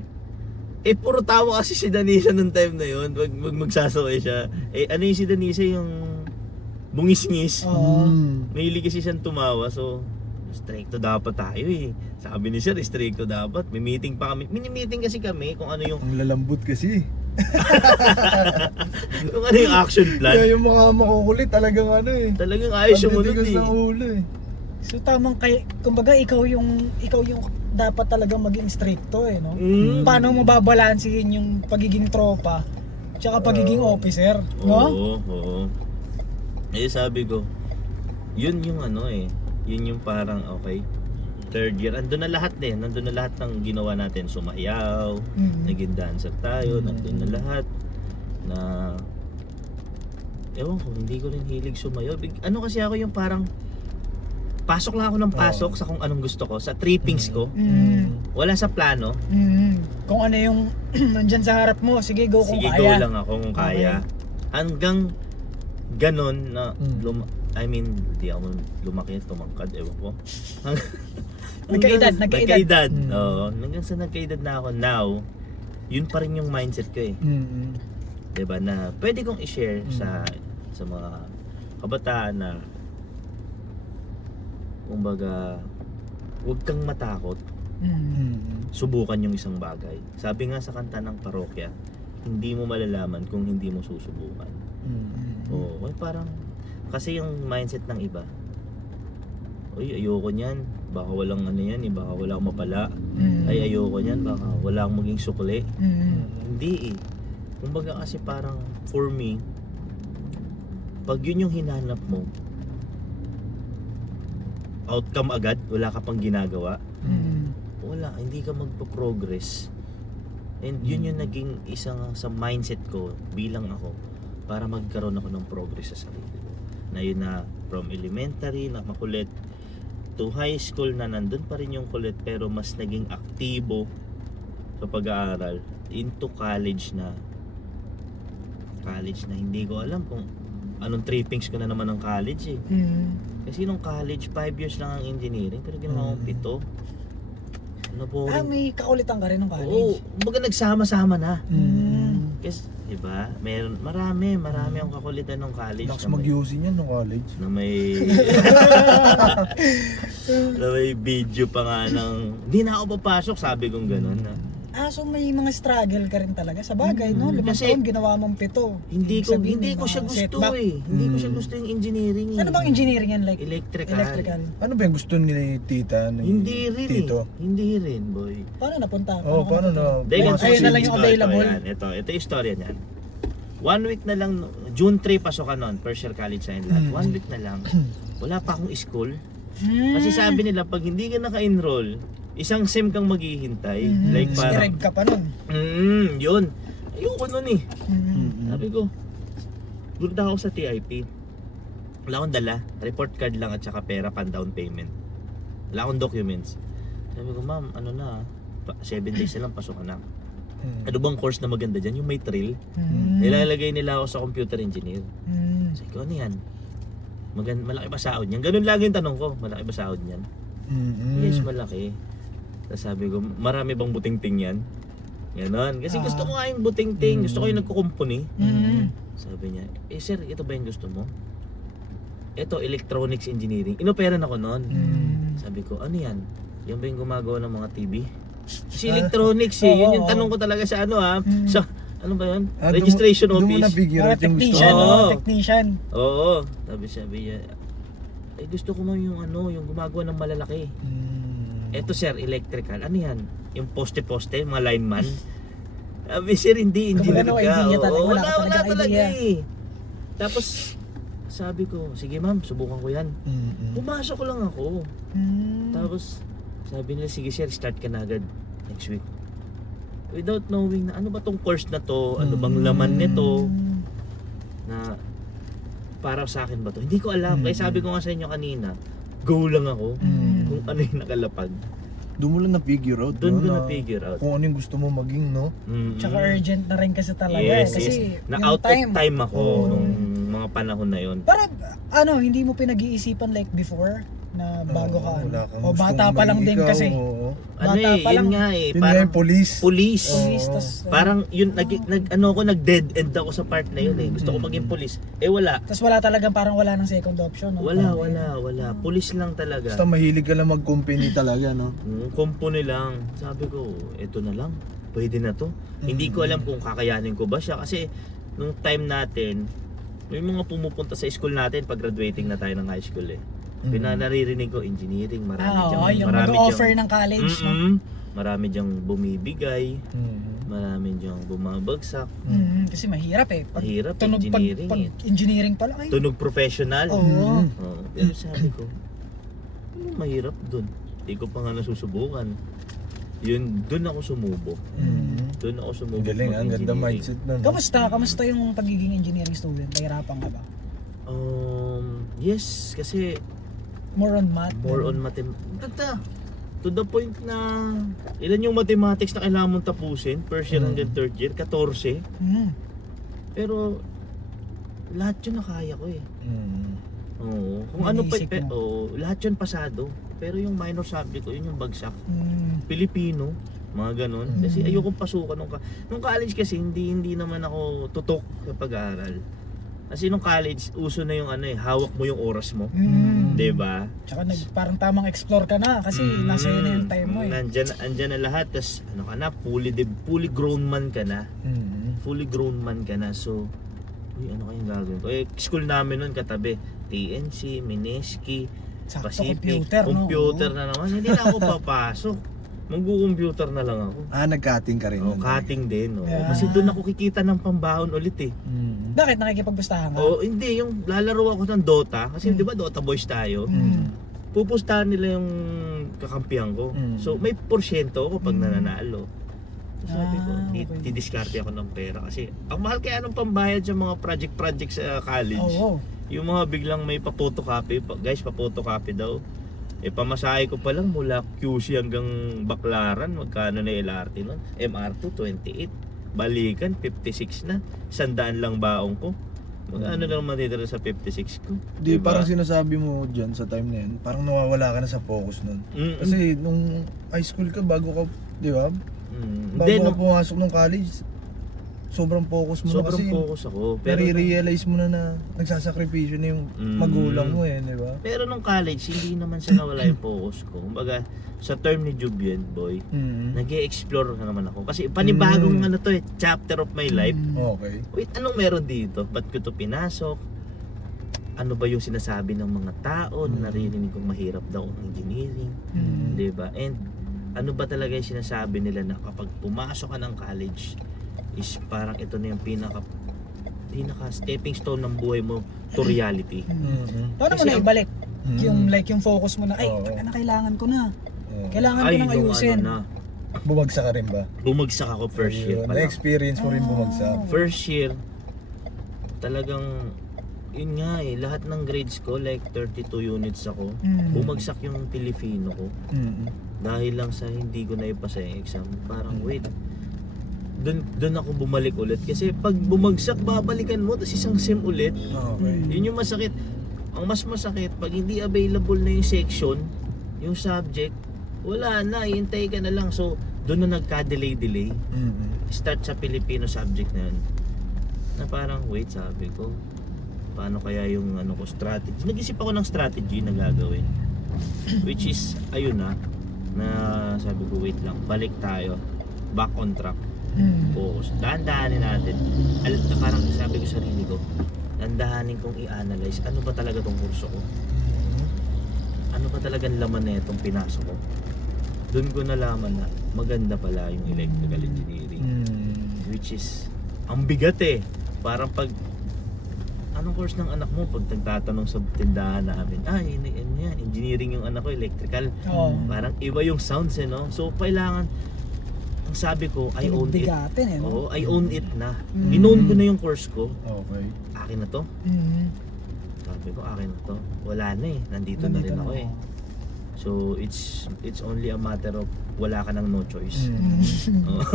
Puro tawa kasi si Danisa nung time na yun, pag magsasaway siya. Ano yung si Danisa, yung bungis-ngis. Oo. Mahilig kasi siyang tumawa, so stricto dapat tayo eh. Sabi ni Sir, stricto dapat. May meeting pa kami. Mini-meeting kasi kami kung ano yung Ang lalambot kasi. kung ano yung action Kaya plan. yung mga makukulit talagang ano eh. Talagang ayos yung munod Pagtitigas eh. ng ulo eh. So tamang kumbaga ikaw yung dapat talagang maging stricto eh, no? Paano mo babalansihin yung pagiging tropa tsaka pagiging officer, no? Oo. Sabi ko, yun yung ano eh. Yun yung parang okay. Third year, andun na lahat din. Nandun na lahat ng ginawa natin. Sumayaw, naging dancer tayo, nandun na lahat. Na, ewan ko, hindi ko rin hilig sumayaw. Ano kasi ako yung parang, pasok lang ako ng pasok sa kung anong gusto ko, sa trippings ko. Wala sa plano. Kung ano yung nandyan sa harap mo, sige go kung Sige, kaya. go lang ako kung kaya. Hanggang ganon na, hindi ako lumaki, tumangkad, ewan ko. Nagkaedad. Nagkaedad. Oo. Hanggang sa nagkaedad na ako now, yun pa rin yung mindset ko eh. Diba na pwede kong i-share sa mga kabataan na kumbaga huwag kang matakot, subukan yung isang bagay. Sabi nga sa kanta ng parokya, hindi mo malalaman kung hindi mo susubukan. Oo, parang kasi yung mindset ng iba, ayoko niyan, baka walang ano yan, baka wala akong mapala. Ay, ayoko niyan, baka wala akong maging sukli. Hindi eh. Kumbaga kasi parang for me, pag yun yung hinanap mo, outcome agad, wala ka pang ginagawa, wala, hindi ka magpo-progress. And yun yung naging isang sa mindset ko bilang ako para magkaroon ako ng progress sa sarili ko. Na yun na from elementary na makulit to high school na nandun pa rin yung kulit pero mas naging aktibo sa pag-aaral into college na hindi ko alam kung anong trippings ko na naman ng college eh. Kasi nung college 5 years lang ang engineering pero ginawa kong 7. Boring. May kakulitan ka rin ng Oo, college. baga nagsama-sama na. Mm. Kasi, diba, marami ang kakulitan ng college. Lakas na may- mag-UC niyan no college. na may na may video pa nga ng hindi na ako papasok, sabi kong gano'n na So may mga struggle ka rin talaga. Sa bagay, no? 5 Kasi- taon, ginawa mong 7. hindi Ibig ko sabihin, hindi ko mga siya gusto setback. hindi ko siya gusto yung engineering eh. Ano bang engineering yan? Like, Electrical. electrical. Ano ba yung gusto ni tita ni Hindi rin Tito? hindi rin boy. Paano napunta? Oh, paano na? Dahil Ayun, ayun na lang yung available. Ito yung istorya niyan. 1 week na lang, June 3 pasok ka nun, first year college sa lahat. 1 week na lang, wala pa akong school. Kasi sabi nila, pag hindi ka naka-enroll, isang SEM kang maghihintay. Like parang, Direct ka pa nun. yun. Ayoko nun eh. Mm-mm. Sabi ko, punta ako sa TIP. Wala akong dala. Report card lang at saka pera pan down payment. Wala akong documents. Sabi ko, ma'am, 7 days na lang pasok ka na. Ano bang course na maganda dyan? Yung may thrill. Nilalagay nila ako sa computer engineer. Sabi ko, ano yan? Malaki ba sahod niyan? Ganun lagi yung tanong ko. Malaki ba sahod niyan? Yes, malaki. Tapos sabi ko, marami bang buting-ting yan? Ganon. Kasi gusto ko nga yung buting-ting. Gusto ko yung nagkukumpuni. Sabi niya, sir, ito ba yung gusto mo? Ito, electronics engineering. Inoperan ako noon. Sabi ko, ano yan? Yan ba yung gumagawa ng mga TV? Kasi electronics eh. Yun yung tanong ko talaga sa sa, ano ba yun? Registration Doon mo office. na-figure out yung gusto Technician, mo. Oo. technician. Oo. Sabi niya, gusto ko mo yung yung gumagawa ng malalaki. Eto sir, electrical. Ano yan? Yung poste-poste, mga lineman. Sabi sir, hindi engineer Kumbaga, no ka. idea Oo, talaga. Wala ka wala talagang talaga idea. eh. Tapos, sabi ko, sige ma'am, subukan ko yan. Pumasok lang ako. Tapos, sabi nila, sige sir, start ka na agad next week. Without knowing na ano ba tong course na to, ano bang laman nito, na para sa akin ba to? Hindi ko alam. Kaya sabi ko nga sa inyo kanina, go lang ako kung ano yung nakalapag. Doon mo lang na-figure out. Doon no, ko na-figure out. Kung ano yung gusto mo maging, no? Tsaka urgent na rin kasi talaga. Yes, Kasi yes. Na yung out of time ako Oo. nung mga panahon na yon. Parang, hindi mo pinag-iisipan like before na bago ka. Wala kang O bata gustong pa lang maging din ikaw, kasi. oo. Ano Bata eh, pa yun lang. nga eh. Yun nga Parang yung police. police. Police, Oo. tas, Parang yun, nag-dead end ako sa part na yun eh. Gusto ko maging police. Eh wala. tas wala talagang parang wala ng second option. No? Wala. Police lang talaga. Basta mahilig ka lang mag-company talaga, no? Kumpuni lang. Sabi ko, eto na lang. Pwede na to. Hindi ko alam kung kakayanin ko ba siya. Kasi nung time natin, may mga pumupunta sa school natin pag graduating na tayo ng high school eh. Pinanaririnig ko, engineering, marami Yung mag-offer ng college. No? Marami diyang bumibigay, marami diyang bumabagsak. Kasi mahirap eh. Pag, Mahirap engineering, pag engineering pala, ay. Tunog professional. Oo. Oo. Pero sabi ko, ano mahirap dun? Hindi ko pa nga nasusubukan. Doon ako sumubok. Doon ako sumubok. Galing, ang ganda mag-engineering. mindset nun. Kamusta yung pagiging engineering student? Nahirapan ka ba? Yes, kasi More on math? more on mathematics. To the point na ilan yung mathematics na kailangan mong tapusin first year hanggang third year? 14. Pero lahat yun nakaya ko eh. Oo. Kung ano pa, Naisip mo. lahat yun pasado. Pero yung minor subject ko, yun yung bagsak. Pilipino, mga ganon. Kasi ayokong pasukan nung college kasi hindi naman ako tutok sa pag-aaral. Kasi nung college, uso na yung hawak mo yung oras mo. 'Di ba? Tsaka parang tamang explore ka na kasi nasa iyo na yung time mo eh. Andyan na lahat, tas ano ka na, fully grown man ka na. Fully grown man ka na. So, ano kayong gagawin ko? School namin nun katabi, TNC, Mineski, Sakto, Pacific, computer, na naman. Hindi na ako papasok. Mag-computer na lang ako. Nag-cutting ka rin. nun, eh. Cutting din. Yeah. Kasi doon ako kikita ng pambahon ulit eh. Bakit nakikipagpustahan ka? Hindi, yung lalaro ako ng Dota. Kasi di ba Dota boys tayo? Pupustahan nila yung kakampihan ko. So may porsyento ako pag nananalo. Sabi ko, okay. didiskarte ako ng pera kasi ang mahal kaya nung pambayad sa mga project sa college. Oo. Yung mga biglang may pa-photocopy, guys, pa-photocopy daw. Eh, pamasahe ko pa lang mula QC hanggang Baclaran, magkano na LRT nun? MR2, 28. Balikan, 56 na. 100 lang baong ko. Magkano na naman matitira sa 56 ko? Di, Diba? parang sinasabi mo dyan sa time na yun, parang nawawala ka na sa focus nun. Mm-mm. Kasi nung high school ka, bago ka, di ba? Mm. Bago Hindi, ka nung pumasok ng college, sobrang focus mo na sobrang kasi. focus ako. Pero, Nare-realize mo na nagsasakripisyo na yung magulang mo di ba? pero nung college, hindi naman sa nawala yung focus ko. Kumbaga, sa term ni Jubian, boy, nag-e-explore na naman ako. Kasi panibagong ano to chapter of my life. Okay. Wait, anong meron dito? Ba't ko to pinasok? Ano ba yung sinasabi ng mga tao? Narinig kong mahirap daw ang engineering. Mm. Diba? And ano ba talaga yung sinasabi nila na kapag pumasok ka ng college is parang ito na yung pinaka stepping stone ng buhay mo to reality. Paano mo Kasi na ibalik? Mm. Yung focus mo na, ay, Oo. na kailangan ko na. Oo. Kailangan ko nang nung ayusin. ano na, Bumagsak ka rin ba? bumagsak ako first year Ayun, pa lang. na-experience mo rin Oh. bumagsak. First year, talagang, yun nga lahat ng grades ko, like 32 units ako, Mm. bumagsak yung Pilipino ko. Mm. Dahil lang sa hindi ko naipasa yung exam. Parang wait, dun ako bumalik ulit. Kasi pag bumagsak, babalikan mo, tapos isang sem ulit. Okay. Yun yung masakit. Ang mas masakit, pag hindi available na yung section, yung subject, wala na, hintay ka na lang. So, doon na nagka-delay. Start sa Filipino subject na yun. Na parang, wait, sabi ko, paano kaya yung ano ko, strategy. Nag-isip ako ng strategy na gagawin. Which is, ayun na sabi ko, wait lang, balik tayo. Back on track. Mm. Focus. Dahan-dahanin natin. Parang sabi ko sa sarili ko, dahan-dahanin kong i-analyze, ano ba talaga tong kurso ko? Ano ba talagang laman na itong pinasok ko? Doon ko nalaman na maganda pala yung electrical engineering. Which is, ang bigat Parang pag, anong course ng anak mo? Pag nagtatanong sa tindahan namin, yan, engineering yung anak ko, electrical. Oo. Parang iba yung sounds no? So, kailangan, ang sabi ko, I own it. Bigatin no? Oo, I own it na. Mm. In-own ko na yung course ko. Okay. Akin na to. Mm. Sabi ko, akin na to. Wala na nandito na rin ako So, it's only a matter of wala ka nang no choice. Oo.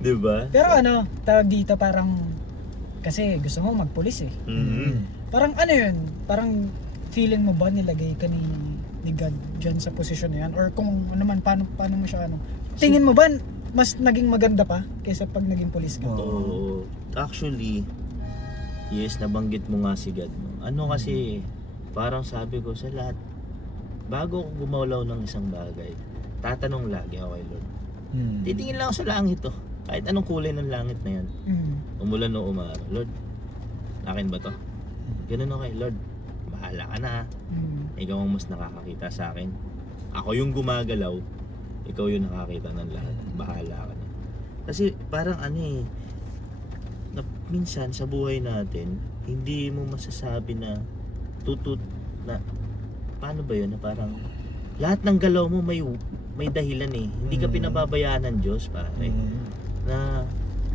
Diba? Pero ano, tawag dito parang, kasi gusto mo magpulis Mhm. Parang ano yun, parang feeling mo ba nilagay ka ni God dyan sa posisyon na yan? Or kung ano man, paano mo siya ano? Tingin mo ba mas naging maganda pa kaysa pag naging pulis ka? Oo. Actually, yes, nabanggit mo nga si God. No? Ano kasi, parang sabi ko sa lahat, bago ako gumalaw ng isang bagay, tatanong lagi ako kay Lord. Titingin lang ako sa langit Kahit anong kulay ng langit na yan. Mm. Umulan o umaraw. Lord, akin ba to? Ganun ako kay Lord. Bahala ka na. Mm. Ikaw ang mas nakakakita sa akin. Ako yung gumagalaw. Ikaw yung nakakita ng lahat. Bahala ka na. Kasi parang na minsan sa buhay natin, hindi mo masasabi na na paano ba yun? Na parang lahat ng galaw mo may dahilan Hindi ka pinababayaan ng Diyos, pare. Na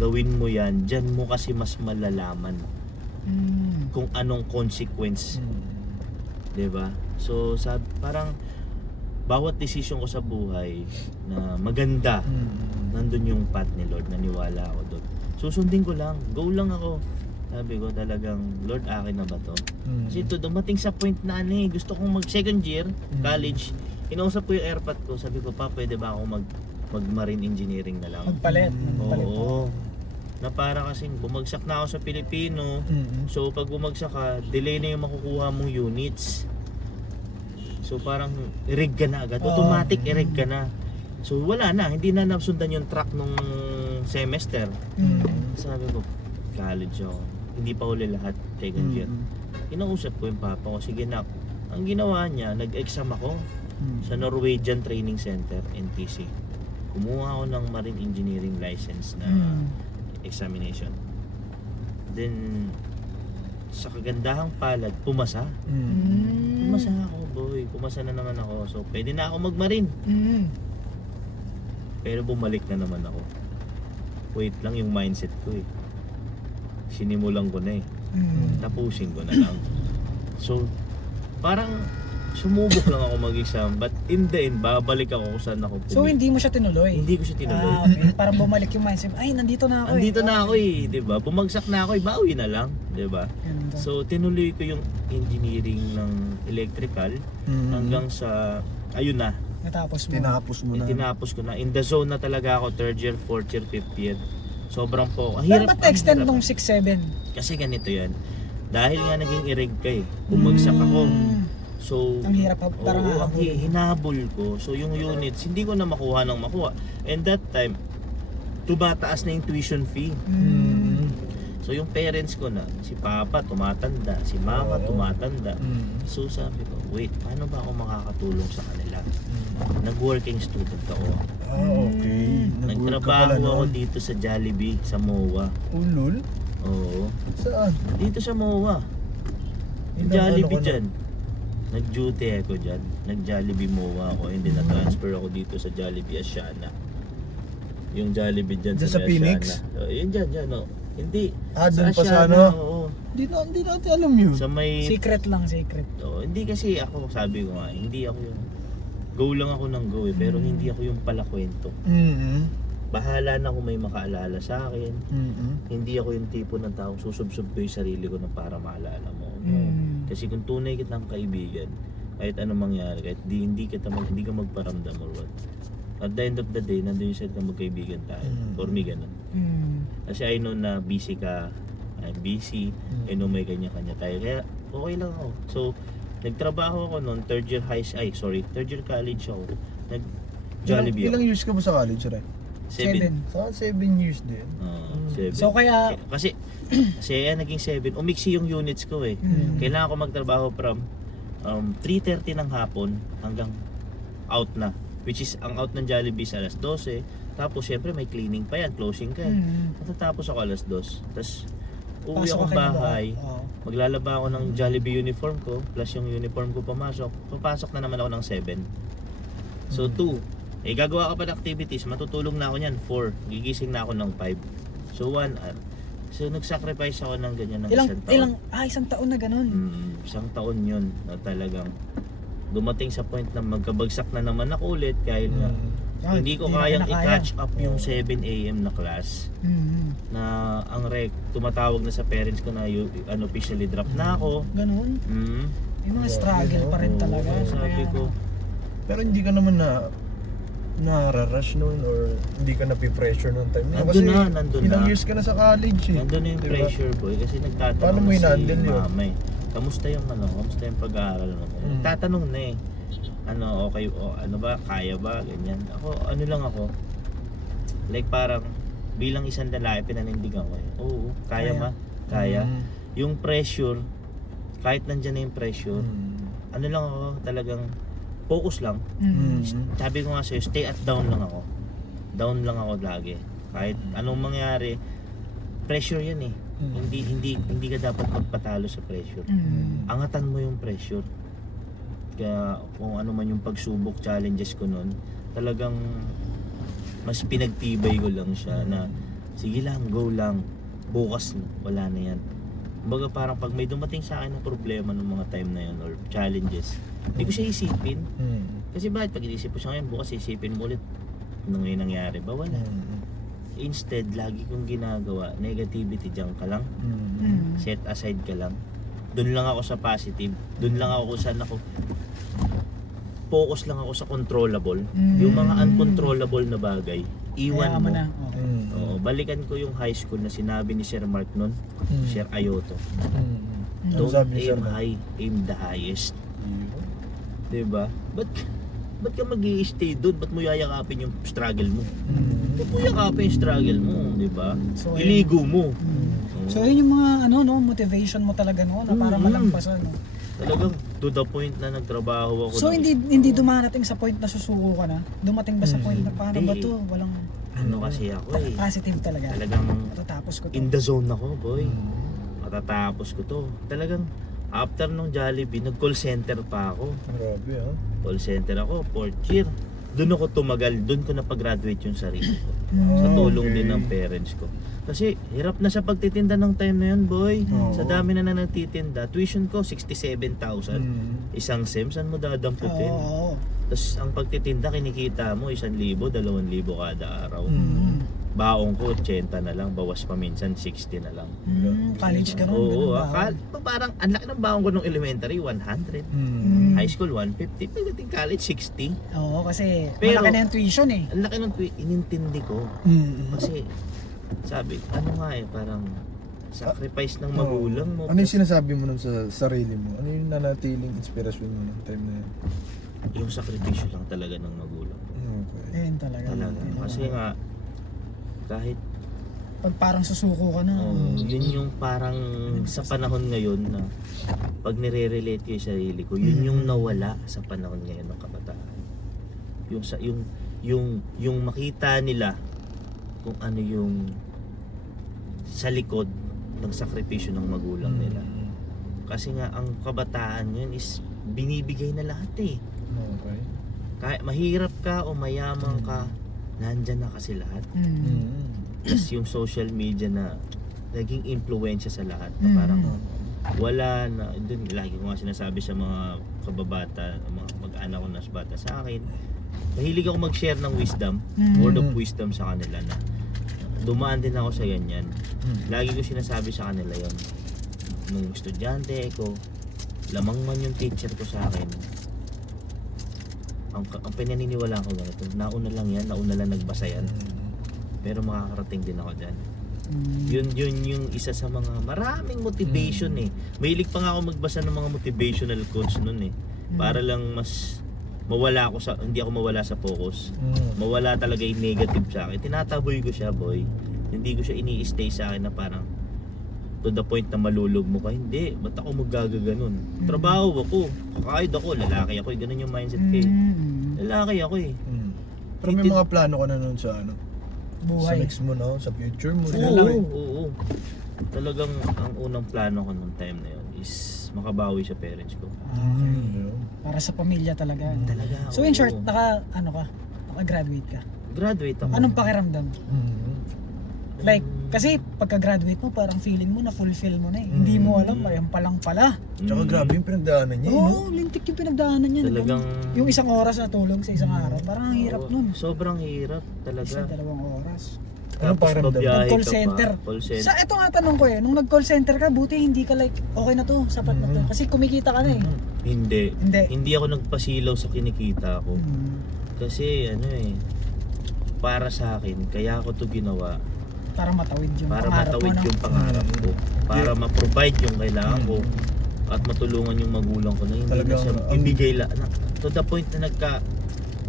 gawin mo yan, dyan mo kasi mas malalaman Mm. kung anong consequence, 'di ba? So parang bawat decision ko sa buhay na maganda, nandun yung path ni Lord, naniwala ako doon. Susundin ko lang, go lang ako. Sabi ko talagang, Lord, akin na ba to? Kasi ito, dumating sa point na gusto kong mag second year, college, inausap ko yung airpot ko, sabi ko, pa, pwede ba ako mag marine engineering na lang? Magpalit. Oo. Na para kasing bumagsak na ako sa Pilipino. So pag bumagsak ka, delay na yung makukuha mong units. So parang i-reg ka na agad. Automatic i-reg ka na. So wala na, hindi na nasundan yung track nung semester. Sabi ko, college ako. Hindi pa huli lahat, second year. Kinausap ko yung papa ko, sige na. Ang ginawa niya, nag-exam ako sa Norwegian Training Center, NTC. Kumuha ako ng marine engineering license na examination. Then, sa kagandahang palad, pumasa. Pumasa ako, boy. Pumasa na naman ako. So, pwede na ako magmarine. Pero bumalik na naman ako. Wait lang yung mindset ko eh. Sinimulan ko na eh. Tapusin ko na lang. So, parang sumubok lang ako mag-exam, but in the end, babalik ako kung saan ako So hindi mo siya tinuloy? Hindi ko siya tinuloy. Okay. Parang bumalik yung mindset, ay nandito na ako Andito na ako eh, 'di ba? Bumagsak na ako, bawi na lang, 'di ba? Ganda. So tinuloy ko yung engineering ng electrical hanggang sa ayun na. Natapos mo. Tinapos mo na. Tinapos ko na. In the zone na talaga ako, 3rd year, 4th year, 5th year. Sobrang po. Ang Pero hirap. ba't extend ang hirap. nung 6-7? Kasi ganito 'yan. Dahil nga naging ireg ka eh. Bumagsak ako. So, Ang hirap pa parang oo, hahabol. hinahabol ko. So yung units, hindi ko na makuha ng makuha. And that time, tumataas na yung tuition fee. So yung parents ko na, si papa tumatanda, si mama Oo. tumatanda. So sabi ko, wait, paano ba ako makakatulong sa kanila? Nag-working student ako. Okay. Nag-work ka pala Nagtrabaho ako noon. dito sa Jollibee, sa MOA. Ulol? Oo. Saan? Dito sa MOA. Ilang Jollibee ano ka na? dyan. Nag-duty ako dyan. Nag-Jollibee MOA ako. And then na-transfer ako dito sa Jollibee Asiana. Yung Jollibee dyan Dyan sa may Phoenix? Asiana. Yun dyan, no. Hindi. Doon pa sa Asiana, ano? oo. Hindi natin alam yun. Sa may... Secret lang, secret. Oo, hindi kasi ako, sabi ko nga, hindi ako yung... Go lang ako ng go eh. Pero hindi ako yung palakwento. Bahala na kung may makaalala sa akin. Hindi ako yung tipo ng taong susubsob ko yung sarili ko na para maalala mo. Kasi kung tunay kitang kaibigan, kahit anong mangyari, kahit hindi ka magparamdam or what. At the end of the day, nandun yung set na magkaibigan tayo. For me, ganun. Kasi I know na busy ka, I'm busy, I know may kanya-kanya tayo. Kaya okay lang ako. So, nagtrabaho ako noon, 3rd year college ako. Nag-Jollibee Ilang ako. years ka ba sa college, Ray? 7. Sa 7 years din. 7. So kaya, Kasi naging 7. Umiksi yung units ko eh. Kailangan ko magtrabaho from 3:30 ng hapon hanggang out na. Which is, ang out ng Jollibee sa alas 12. Tapos syempre may cleaning pa yan, closing ka eh. Matatapos ako alas 2. Tapos uuwi pasok akong ka kayo bahay. Oo. Maglalaba ako ng Jollibee uniform ko. Plus yung uniform ko papasok na naman ako ng 7. So 2. Gagawa ka pa ng activities, matutulog na ako niyan 4. Gigising na ako ng 5. So 1 hour. So nag-sacrifice ako ng ganyan ng Isang taon na ganun. isang taon yun na talagang dumating sa point na magkabagsak na naman ako ulit dahil nga hindi ko kayang i-catch up yung 7 AM na class na ang tumatawag na sa parents ko na officially drop na ako. Ganun. Yung mga struggle pa rin talaga. Sabi ko, Pero hindi ka naman na-rush noon or hindi ka na-pressure noong time na. nandun Ilang na. years ka na sa college eh. Nandun na yung Diba? pressure boy kasi nagtatanong Paano mo na in-handle yun? mama eh. Kamusta yung pag-aaral mo? Tatanong na eh. Okay, ano ba, kaya ba, ganyan. Ako, lang ako. Like parang, bilang isang lalaki, pinanindigan ko eh. Oo, kaya ma, kaya. Yung pressure, kahit nandyan na yung pressure, lang ako, talagang focus lang. Sabi ko nga sa'yo, stay at down lang ako. Down lang ako lagi. Kahit anong mangyari, pressure yan eh. Hindi ka dapat magpatalo sa pressure. Angatan mo yung pressure. Kaya kung ano man yung pagsubok, challenges ko noon, talagang mas pinagtibay ko lang siya na sige lang, go lang. Bukas na, wala na yan. Kumbaga parang pag may dumating sa akin na problema ng mga time na yun or challenges, hindi ko siya isipin. Kasi bakit pag inisip ko siya ngayon, bukas isipin mo ulit nung yung nangyari ba? Wala. Instead, lagi kong ginagawa, negativity dyan ka lang, set aside ka lang. Doon lang ako sa positive, doon lang ako kung saan ako focus lang ako sa controllable. Yung mga uncontrollable na bagay, iwan mo. na. Oo, balikan ko yung high school na sinabi ni Sir Mark nun, Sir Ayoto. Ano Don't sabi ni Sir aim Mark? high, aim the highest. Diba? Ba't ka mag-i-stay doon? Ba't mo yayakapin yung struggle mo? Ba't mo yakapin yung struggle mo? Diba? So, Iligo mo. So yun yung mga motivation mo talaga na para malampasan. Talagang to the point na nagtrabaho ako. So hindi dumarating sa point na susuko ka na? Dumating ba sa point na paano ba to? Walang Kasi ako eh. positive talaga. Talagang Matatapos ko to. in the zone ako, boy. Matatapos ko to. Talagang after nung Jollibee, nag-call center pa ako. Grabe ah. Call center ako, 4th year. doon ako tumagal, doon ko na pag-graduate yung sarili ko. Sa Mm. tulong okay. din ng parents ko. Kasi hirap na sa pagtitinda ng time na yun, boy. Oo. Sa dami na nagtitinda. Tuition ko, 67,000. Mm. Isang sem, saan mo dadamputin? Oo. Tapos ang pagtitinda, kinikita mo 1,000, 2,000 kada araw. Mm. Baong ko, 80 na lang. Bawas pa minsan, 60 na lang. College ka nun, Oo, ganun ba? parang ang laki ng baong ko nung elementary, 100. Mm. High school, 150. Pagdating college, 60. Oo, kasi Pero- malaki na yung tuition eh. Ang laki nung inintindi ko. Mm. Kasi, sabi, ano nga parang sacrifice ng magulang mo. Ano yung sinasabi mo nun sa sarili mo? Ano yung nanatiling inspirasyon mo ng time na yun? Yung sakripisyo lang talaga ng magulang ko. Okay. Ayun talaga. Talaga. Kasi nga, kahit Pag parang susuko ka na. yun yung parang sa panahon ngayon na pag nire-relate ko yung sarili ko, yun yung nawala sa panahon ngayon ng kabataan. Yung makita nila kung ano yung sa likod ng sakripisyo ng magulang nila. Kasi nga ang kabataan yun is binibigay na lahat eh. Okay. Kahit mahirap ka o mayaman ka, nandyan na kasi lahat. Mm. Tapos yung social media na naging impluwensya sa lahat na parang wala na, dun lagi ko nga sinasabi sa mga kababata, mga mag-anak ko na bata sa akin, mahilig ako mag-share ng wisdom, word of wisdom sa kanila na dumaan din ako sa ganyan. Lagi ko sinasabi sa kanila yon. Nung estudyante ko, lamang man yung teacher ko sa akin, ang pinaniniwala ko ganito, nauna lang nagbasa yan, pero makakarating din ako dyan. Yun yung isa sa mga maraming motivation eh. Mahilig pa nga ako magbasa ng mga motivational quotes nun eh. Para lang mas mawala ako hindi ako mawala sa focus. Mawala talaga yung negative sa akin. Tinataboy ko siya, boy. Hindi ko siya ini-stay sa akin na parang to the point na malulog mo ka. Hindi, ba't ako magagaganon? Trabaho ako, kakahid ako, lalaki ako, ganun yung mindset ko eh. Lalaki ako eh. Pero may mga plano ka na nun sa ano? Sa Buhay. next mo, no? Sa future mo. Oo. Talagang ang unang plano ko nung time na yun is makabawi sa parents ko. Para sa pamilya talaga. Talaga. So in short, oo. naka-graduate ka. Graduate ako. Anong pakiramdam? Like, Mm. kasi pagka-graduate mo, parang feeling mo na fulfill mo na eh. Hindi mo alam, ayan pa lang pala. Tsaka Mm. grabe yung pinagdaanan niya, Oo, no? lintik yung pinagdaanan niya. Talagang Yung isang oras na tulong sa isang araw, parang ang hirap oo, nun. Sobrang hirap talaga. Isang dalawang oras. Anong pakiramdam? babiyahe Nag-call ka pa, center. Call center. Sa ito nga tanong ko eh, nung nag-call center ka, buti hindi ka like, okay na to, sapat na to. Kasi kumikita ka na eh. Hindi. Hindi. Hindi ako nagpasilaw sa kinikita ko. Kasi ano eh, para sa akin, kaya ako to ginawa Para matawid yung para pangarap mo, matawid no? yung pangarap ko, para ma-provide yung kailangan ko at matulungan yung magulang ko na hindi na Talagang siya ang- ibigay to the point na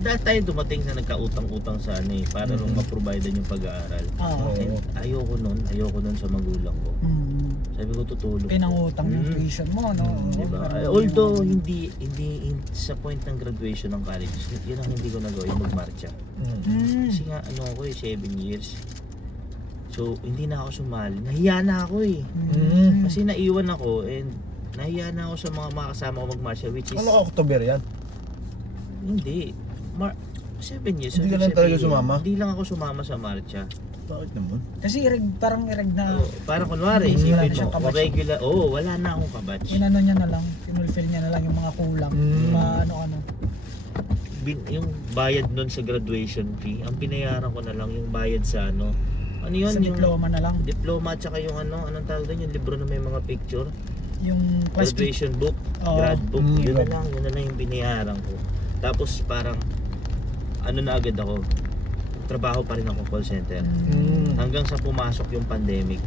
dahil tayo dumating na nagkautang-utang sa ano eh, para lang ma-provide yung pag-aaral. Oo. And ayoko nun sa magulang ko. Sabi ko tutulong. Pinangutang yung tuition mo, no? Diba? Pero- Although hindi sa point ng graduation ng college, yun ang hindi ko nagawa, yung magmarcha. Kasi nga ano ako 7 years. So hindi na ako sumali. Nahiya na ako eh. Kasi naiwan ako and nahiya na ako sa mga kasama ko magmarcha, which is Ano ka, October yan? hindi. 7 years. Hindi ka lang 7 talaga years. sumama? Hindi lang ako sumama sa marcha. Bakit naman? Kasi parang ireg na, Oo, parang kunwari, Wala na isipin siyang mo, kabatch. regular, wala na akong kabatch. inano niya na lang, pinulfill niya na lang yung mga kulang, mga ano-ano. Yung bayad nun sa graduation fee, ang binayaran ko na lang yung bayad sa ano yun? Sa diploma na lang. Diploma at saka yung anong tawag doon, yung libro na may mga picture, Yung class graduation book, Oo. grad book, Mm. yun na lang yung binayaran ko. Tapos parang ano na agad ako, trabaho pa rin ako call center. Hanggang sa pumasok yung pandemic.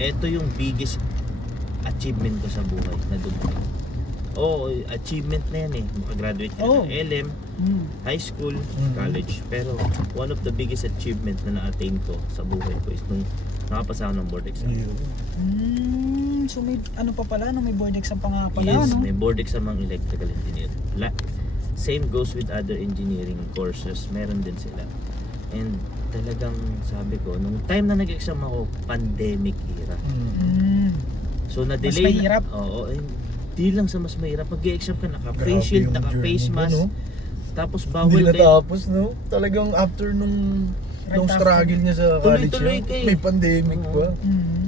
Ito yung biggest achievement ko sa buhay na dumating. Achievement na yan eh. Makagraduate ka Oo. ng LM, high school, college. Pero one of the biggest achievement na na-attain ko sa buhay ko is nung nakapasa ako ng board exam. So may ano pa pala, no? May board exam pa nga pala, Yes, no? may board exam ang electrical engineer. Same goes with other engineering courses. Meron din sila. And talagang sabi ko, nung time na nag-exam ako, pandemic era. So na-delay. Mas mahirap? Oo. Di lang sa mas mahirap. Mag-exam ka, naka-face shield, naka-face mask. Tapos Hindi bawal kayo. natapos, no? Talagang after nung struggle niya sa college Tuloy-tuloy niya, kayo. may pandemic Oo. pa.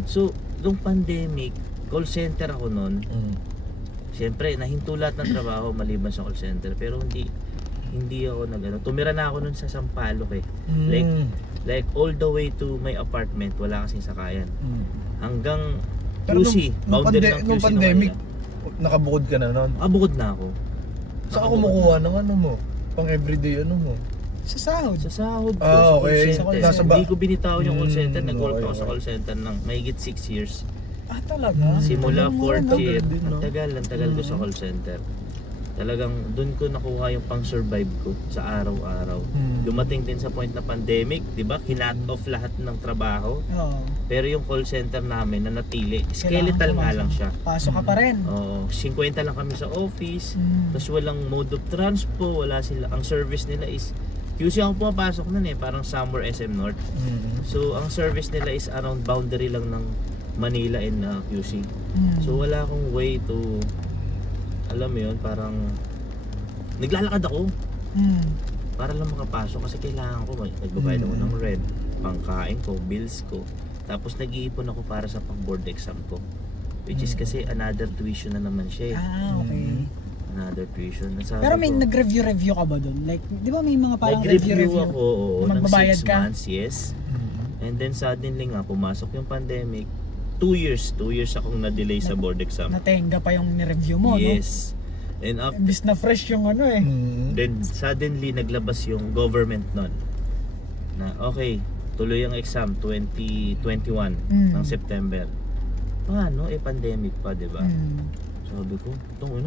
So, nung pandemic, call center ako noon. Siyempre, nahinto lahat ng trabaho maliban sa call center. Pero hindi ako tumira na ako nun sa Sampaloc eh. Like all the way to my apartment, wala kasing sakayan. Hanggang Pero QC, boundary ng nung QC pandemic, Manila. nakabukod ka na nun. Bukod na ako. Saan ka kumukuha ng ano mo? Pang everyday ano mo? Sa sahod. Sa sahod ko, Ah, sa okay. call center. Nasa Hindi ko binitawan yung call center. Hmm, Nag-work okay, ako sa okay. call center ng mahigit 6 years. Ah, talaga? Simula Ano, 4th ano? year. din, no? Ang tagal ko sa call center. Talagang doon ko nakuha yung pang-survive ko sa araw-araw. Dumating din sa point na pandemic, di ba? Kinat off lahat ng trabaho. Oo. Pero yung call center namin nanatili. Kailangan Skeletal nga pumasok. lang siya. Pasok ka pa rin. Oo, 50 lang kami sa office. Mm. Tapos walang mode of transpo, wala sila. Ang service nila is QC ako pumapasok nun eh, parang somewhere SM North. So ang service nila is around boundary lang ng Manila and QC. Mm. So wala akong way to, alam mo yun, parang naglalakad ako Mm. para lang makapasok kasi kailangan ko, nagbabayad ako ng rent, pangkain ko, bills ko. Tapos nag-iipon ako para sa pang-board exam ko. Which is kasi another tuition na naman siya eh. Ah, okay. Another tuition. Nasabi Pero may ko, nag-review ka ba doon? Like, di ba may mga parang nag-review review? ako, oo, ng Magbabayad 6 ka? months, yes. And then suddenly nga, pumasok yung pandemic. 2 years akong na-delay sa board exam. Natenga pa yung ni-review mo, Yes. And no? after, Imbis na fresh yung ano eh. then suddenly naglabas yung government nun na okay, tuloy ang exam 2021 ng September. Paano? Pandemic pa, di ba? Mm. Sabi ko,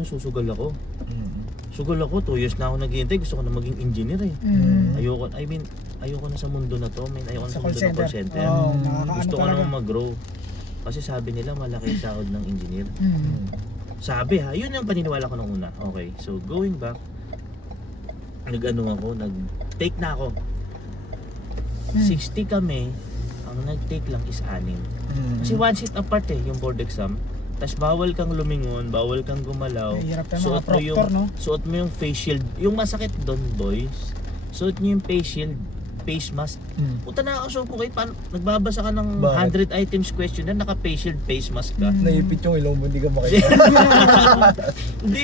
susugal ako. Sugal ako, 2 years na ako naghihintay. Gusto ko na maging engineer eh. Mm. Ayoko na sa mundo na to. Ayoko na sa mundo ng call center. Oo, nakakaano Gusto ko talaga. na mag-grow. Kasi sabi nila malaki yung sahod ng engineer. Mm. Sabi ha, yun yung paniniwala ko nung una. Okay, so going back, nag-take na ako. 60 kami, ang nag-take lang is 6. Kasi one seat apart eh, yung board exam. Tapos bawal kang lumingon, bawal kang gumalaw. Mahirap yung mga proctor, no? Suot mo yung face shield. Yung masakit doon, boys. Suot nyo yung face shield, face mask. Puta na ako kayo, paano nagbabasa ka ng Bakit? 100 items question na naka-face shield, face mask ka. Naipit yung ilong mo, hindi ka makita. Hindi,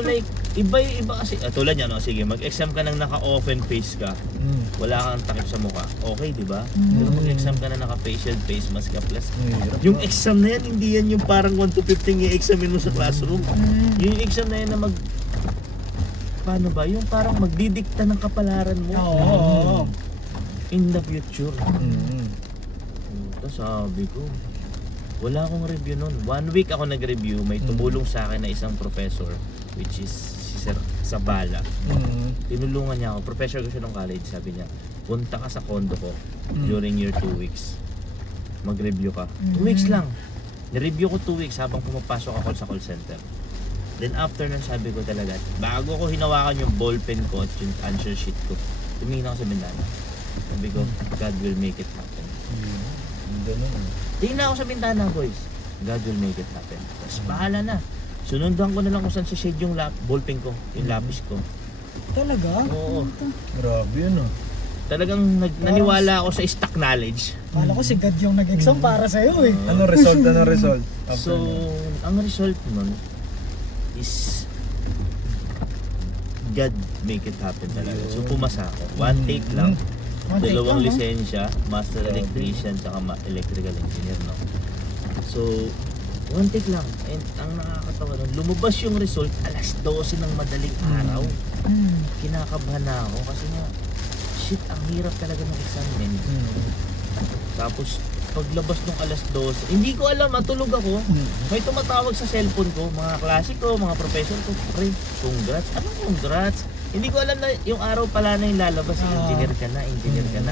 like, iba kasi, tulad niya, no, sige, mag-exam ka ng naka-open face ka. Wala kang takip sa mukha. Okay, di ba? Pero mag-exam ka na naka-face shield, face mask ka, plus yung exam na yan, hindi yan yung parang 1 to 15 yung examin mo sa classroom. Yung exam na yan na paano ba? Yung parang magdidikta ng kapalaran mo. Oo. In the future. Tapos sabi ko, wala akong review nun. 1 week ako nag-review, may tumulong sa akin na isang professor, which is si Sir Sabala. Tinulungan niya ako, professor ko siya nung college, sabi niya, punta ka sa condo ko during your 2 weeks. Mag-review ka. 2 weeks lang. Ni-review ko 2 weeks habang pumapasok ako sa call center. Then after nun, sabi ko talaga, bago ko hinawakan yung ballpen ko at yung answer sheet ko, tumingin ako sa bintana. Sabi ko, God will make it happen. Tingin na ako sa bintana, boys. God will make it happen. Tapos bahala na. Sunundan ko na lang kung saan sa shade yung ballpen ko, yung lapis ko. Talaga? Oo. Grabe yun Talagang naniwala ako sa stock knowledge. Kala ko si God yung nag-exam para sa'yo eh. Anong result? So, ang result nun is God make it happen talaga. So, pumasa ako. 1 take lang. One take Dalawang lang, no? lisensya, master electrician, saka electrical engineer, no? So, 1 take lang. And ang nakakatawa nun, lumabas yung result alas 12 ng madaling araw. Kinakabahan na ako kasi nga, shit, ang hirap talaga ng exam, men. Tapos, paglabas nung alas 12, hindi ko alam, matulog ako. May tumatawag sa cellphone ko, mga klase ko, mga professor ko, pre, congrats. Anong congrats? Hindi ko alam na yung araw pala na yung lalabas, engineer ka na,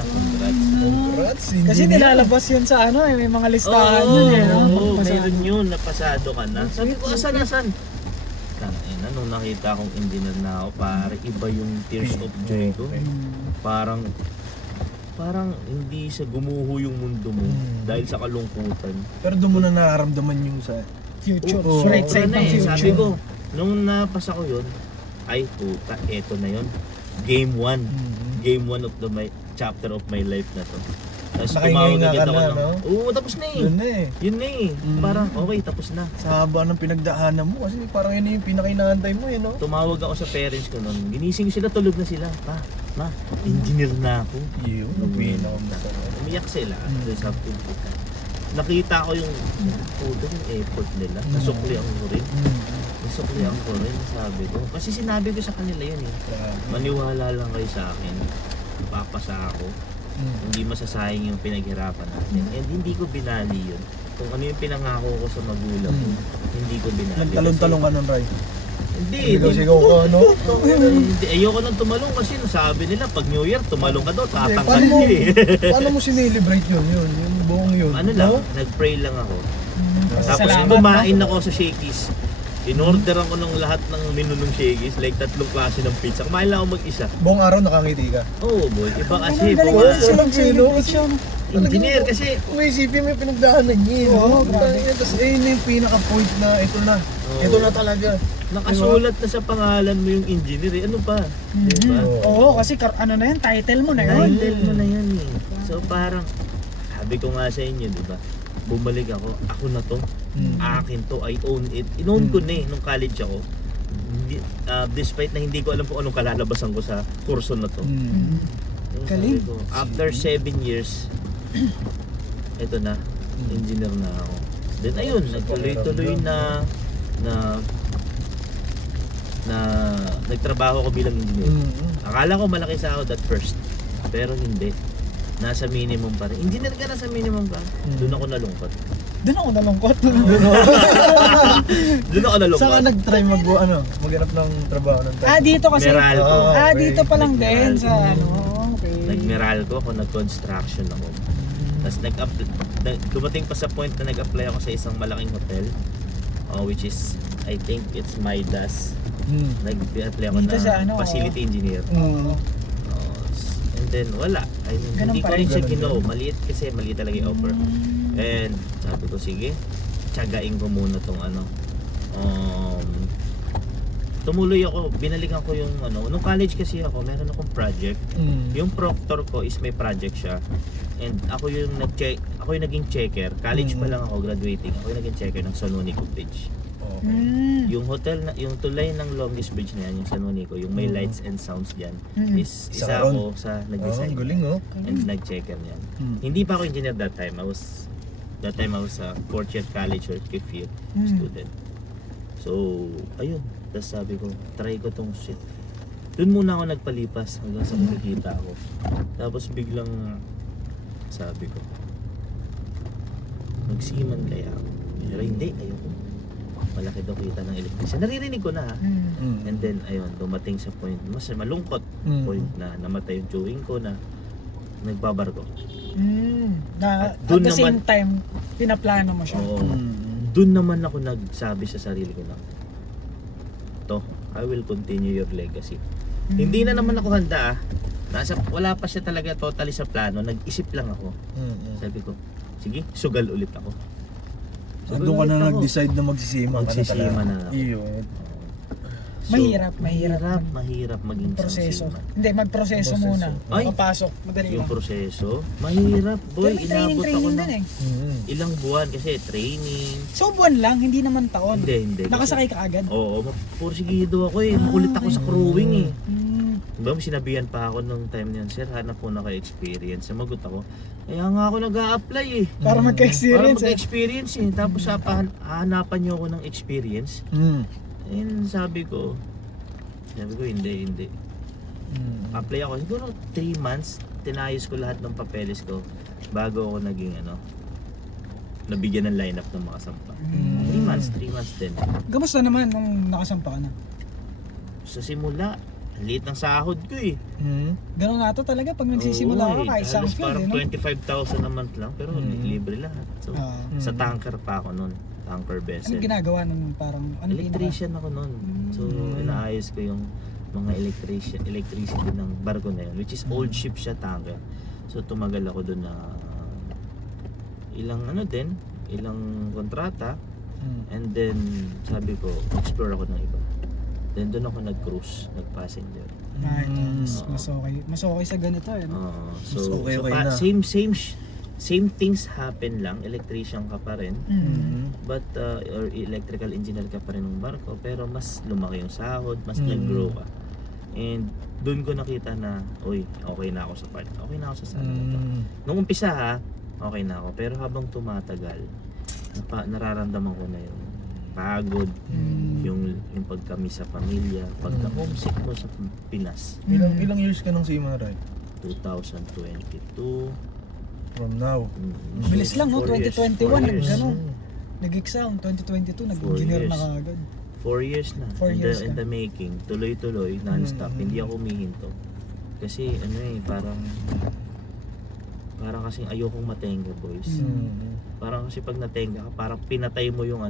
congrats. Congrats, Kasi nilalabas yun sa ano eh, may mga listahan yun eh. no? Oo, Pagpasa- meron yun, napasado ka na. Sabi ko, asan? Tangina, nung nakita akong engineer na ako, pare, iba yung tears of joy ko. Parang hindi sa gumuho yung mundo mo dahil sa kalungkutan. Pero doon mo na nararamdaman yung sa... Future. Oo. Right side na ng future. Sabi ko, nung napasa ko yun, ay puta, eto na yon. Game 1. Game 1 of my chapter of my life na to. Tapos tumawag Nakahinga agad ka ako na, ng, no? oo, tapos na eh. Yun na eh. Yun na eh. Parang, okay, tapos na. Sa haba ng pinagdaanan mo kasi parang yun yung pinakainaantay mo eh, no? Tumawag ako sa parents ko noon. Ginising sila, tulog na sila. Ma, engineer na ako. Yun, ang pinakamasarap. Umiyak sila. Doon sa pupunta. Nakita ko yung puto yung effort nila. Nasuklian ko rin. Nasuklian ko rin, sabi ko. Kasi sinabi ko sa kanila yun eh. Maniwala lang kayo sa akin. Papasa ako. Hindi masasayang yung pinaghirapan natin. And hindi ko binali yun. Kung ano yung pinangako ko sa magulang ko, hindi ko binali. Nagtalon-talong ka nun, Ray. Hindi. Sigaw-sigaw ka, no? Hindi, ayoko nang tumalong kasi sabi nila pag New Year tumalong ka daw, tatangkad paano mo- ka eh. Paano mo sinelebrate yun? Yung buong yun? Ano lang, No? nag-pray lang ako. Tapos Salamat, kumain ako sa Shakey's. In-orderan ko ng lahat ng menu ng Shakey's, like 3 klase ng pizza. Kumain lang ako mag-isa. Buong araw nakangiti ka. Oo boy, iba kasi Ang galing buwan. yun silang Sino? celebration. Engineer kasi. Kung isipin mo yung pinagdaanan niya, no? Oo, grabe. Tapos yun yung pinaka-point na ito na. Oo. Ito na talaga. Nakasulat na sa pangalan mo yung engineer eh. Ano pa? Diba? Oo, kasi ano na yan, title mo na yun. Title mo na yan eh. So parang, sabi ko nga sa inyo, di ba? Bumalik ako na to. Akin to, I own it. In-own ko na eh, nung college ako. Despite na hindi ko alam kung anong kalalabasan ko sa kurso na to. Yung Galing. sabi ko, after 7 years, ito na, engineer na ako. Then ayun, nagtuloy-tuloy na nagtrabaho ko bilang engineer. Akala ko malaki sahod at first, pero hindi. Nasa minimum pa rin. Engineer ka, nasa minimum ka. Doon ako nalungkot. Doon ako nalungkot. Doon ako nalungkot. Saan ka nag-try maghanap ng trabaho ng time? Dito kasi. Meralco. okay. Dito pa lang din Nag-Meralco. sa ano. Okay. Nag-Meralco ako, nag-construction ako. Tapos dumating pa sa point na nag-apply ako sa isang malaking hotel, which is, I think it's Midas. Nag-apply ako Dito na sa ano, facility engineer. And then wala. I mean, Ganun hindi ko pa rin rin. siya Ganun ginaw. Maliit kasi, maliit talaga yung offer. And sabi ko, sige, tiyagain ko muna tong ano. Tumuloy ako, binalikan ko yung ano. Nung college kasi ako, meron akong project. Yung proctor ko is may project siya. And ako yung naging checker. College pa lang ako, graduating. Ako yung naging checker ng San Juanico Bridge. Yung hotel na, yung tulay ng longest bridge na yan, yung San Juanico, yung may lights and sounds diyan, is Isa isa ka ako sa nag-design. Galing, oh. And nag-checker niyan. Hindi pa ako engineer that time. I was a fourth year college or fifth year student. So, ayun. Tapos sabi ko, try ko tong shit. Doon muna ako nagpalipas hanggang sa nakikita ako. Tapos biglang sabi ko, magsiman kaya ako. Pero hindi, ayoko. Malaki daw kita ng electrician. Naririnig ko na ha. And then, ayun, dumating sa point, mas malungkot point na namatay yung chewing ko na nagbabarko. Na, Dun at the same naman- time, pinaplano mo siya. Oo. Doon naman ako nagsabi sa sarili ko na, I will continue your legacy. Hindi na naman ako handa ah. Wala pa siya talaga totally sa plano. Nag-isip lang ako. Sabi ko, sige, sugal ulit ako. Doon ka na nag-decide na magsisima ka na Magsisima talaga. na ako. Iyon. Mahirap Mahirap maging proseso. sangsima. Hindi, magproseso Proseso. muna. Ay! Papasok, madali Yung lang. proseso, mahirap boy. May Inabot ako training ng din eh. ilang buwan kasi training. So buwan lang, hindi naman taon. Hindi. Nakasakay ka agad. Oo, porsigido ako eh. Makulit ako sa crewing eh. Mm. Diba, sinabihan pa ako nung time niyan, sir, hanap po na kayo experience. Samagot ako, kaya nga ako nag-a-apply eh. Para magka-experience Para eh. mag-experience eh. Tapos hahanapan niyo ako ng experience. And sabi ko, hindi. Apply ako, siguro 3 months, tinayos ko lahat ng papeles ko bago ako naging nabigyan ng lineup ng mga sampa. 3 months din. Kamusta naman nung nakasampa ka na? Sa simula, ang liit ng sahod ko eh. Ganun nga to talaga pag nagsisimula ka kahit isang halos field parang eh, no? 25,000 a month lang, pero libre lahat. So, sa tanker pa ako nun, tanker vessel. Anong ginagawa nung parang, Electrician ako nun. So, inaayos ko yung mga electricity ng barko na yun, which is old ship siya, tanker. So, tumagal ako dun na ilang kontrata. And then, sabi ko, explore ako ng iba. Then doon ako nag-cruise, nag-passenger. Mas okay sa ganito eh. No? So, Mas okay so na. same things happen lang, electrician ka pa rin, but or electrical engineer ka pa rin ng barko, pero mas lumaki yung sahod, mas nag-grow ka. And doon ko nakita na, oy, okay na ako sa part, okay na ako sa sana na to. Nung umpisa okay na ako, pero habang tumatagal, nararamdaman ko na yung pagod, yung pagkami sa pamilya, pagka homesick mo sa Pinas. Ilang years ka nang seaman, right? 2022. From now. Bilis lang, no? 4 years. 2021, 4 years. nag-exam. 2022, nag-engineer na kagad. 4 years na. 4 years in ka. the making. Tuloy-tuloy, non-stop. Hindi ako humihinto. Kasi parang kasing ayokong matenga, boys. Parang kasi pag natenga ka, parang pinatay mo yung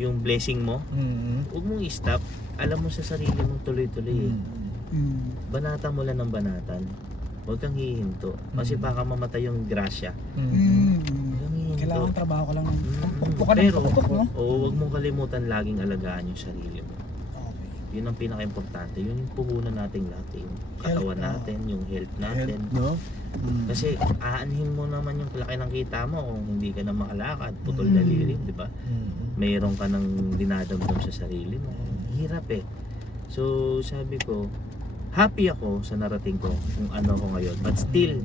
yung blessing mo. Huwag mong i-stop. Alam mo sa sarili mong tuloy-tuloy Banatan mo lang ng banatan. Huwag kang hihinto. Kasi baka mamatay yung grasya. Huwag kang hihinto. Kailangan trabaho ka lang ng pukpukan ng Pero, pukpuk, no? huwag mong kalimutan laging alagaan yung sarili mo. Okay. Yun ang pinaka-importante. Yun yung puhunan natin lahat. Yung katawan Health, natin, yung health natin. No? Kasi aanhin mo naman yung laki ng kita mo kung hindi ka na makalakad. Putol daliri, di ba? Mayroon ka nang dinadamdam sa sarili mo. Hirap eh. So sabi ko, happy ako sa narating ko kung ano ako ngayon. But still,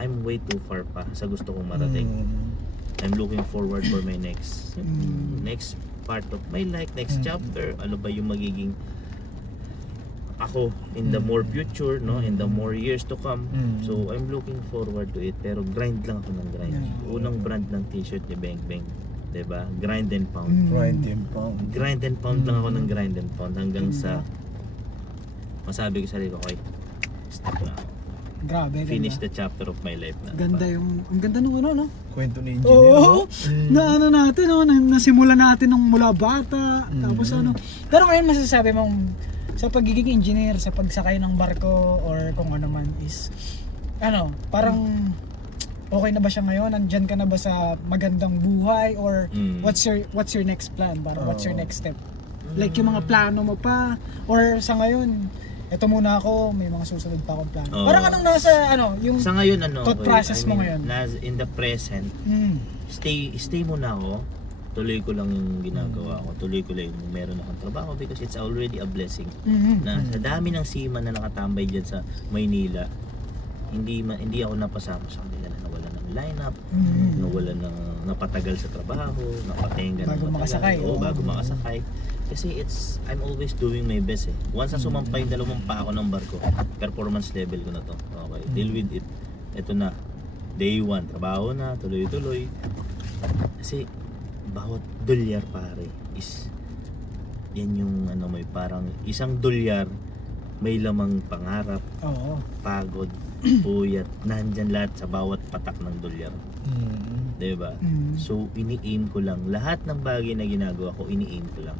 I'm way too far pa sa gusto kong marating. I'm looking forward for my next part of my life, next chapter. Ano ba yung magiging ako in the more future, no? In the more years to come. So I'm looking forward to it. Pero grind lang ako ng grind. Unang brand ng t-shirt ni Beng Beng, 'di ba? Grind and pound. Grind and pound. Grind and pound lang ako ng grind and pound hanggang sa masabi ko sa sarili ko, okay, stop na ako. Grabe, Finish ganda. the chapter of my life na. Ganda yung, ang ganda nung ano, no? Kwento ni engineer. Oo, na ano natin, no? Nasimulan natin ng mula bata, tapos ano. Pero ngayon masasabi mong, sa pagiging engineer, sa pagsakay ng barko, or kung ano man is, parang, okay na ba siya ngayon? Nandyan ka na ba sa magandang buhay? Or what's your next plan? Parang what's your next step? Like yung mga plano mo pa? Or sa ngayon, eto muna ako, may mga susunod pa akong plano. Parang anong nasa, yung Sa ngayon, thought process mo ngayon? In the present, stay muna ako. Tuloy ko lang yung ginagawa ko. Tuloy ko lang yung meron akong trabaho because it's already a blessing. Na sa dami ng seaman na nakatambay dyan sa Maynila, hindi ako napasama sa kanila na nawalan ng lineup, nawalan ng napatagal sa trabaho, napatenga Bago ng makasakay, matagal. oo. Bago makasakay. Kasi I'm always doing my best eh. Once na sumampay 2 pa ako ng barko, performance level ko na to. Okay, deal with it. Ito na. Day 1, trabaho na, tuloy-tuloy. Kasi bawat dolyar pare is yan yung may parang isang dolyar may lamang pangarap, Oo. pagod, puyat, nandyan lahat sa bawat patak ng dolyar. Diba? So ini-aim ko lang. Lahat ng bagay na ginagawa ko, ini-aim ko lang.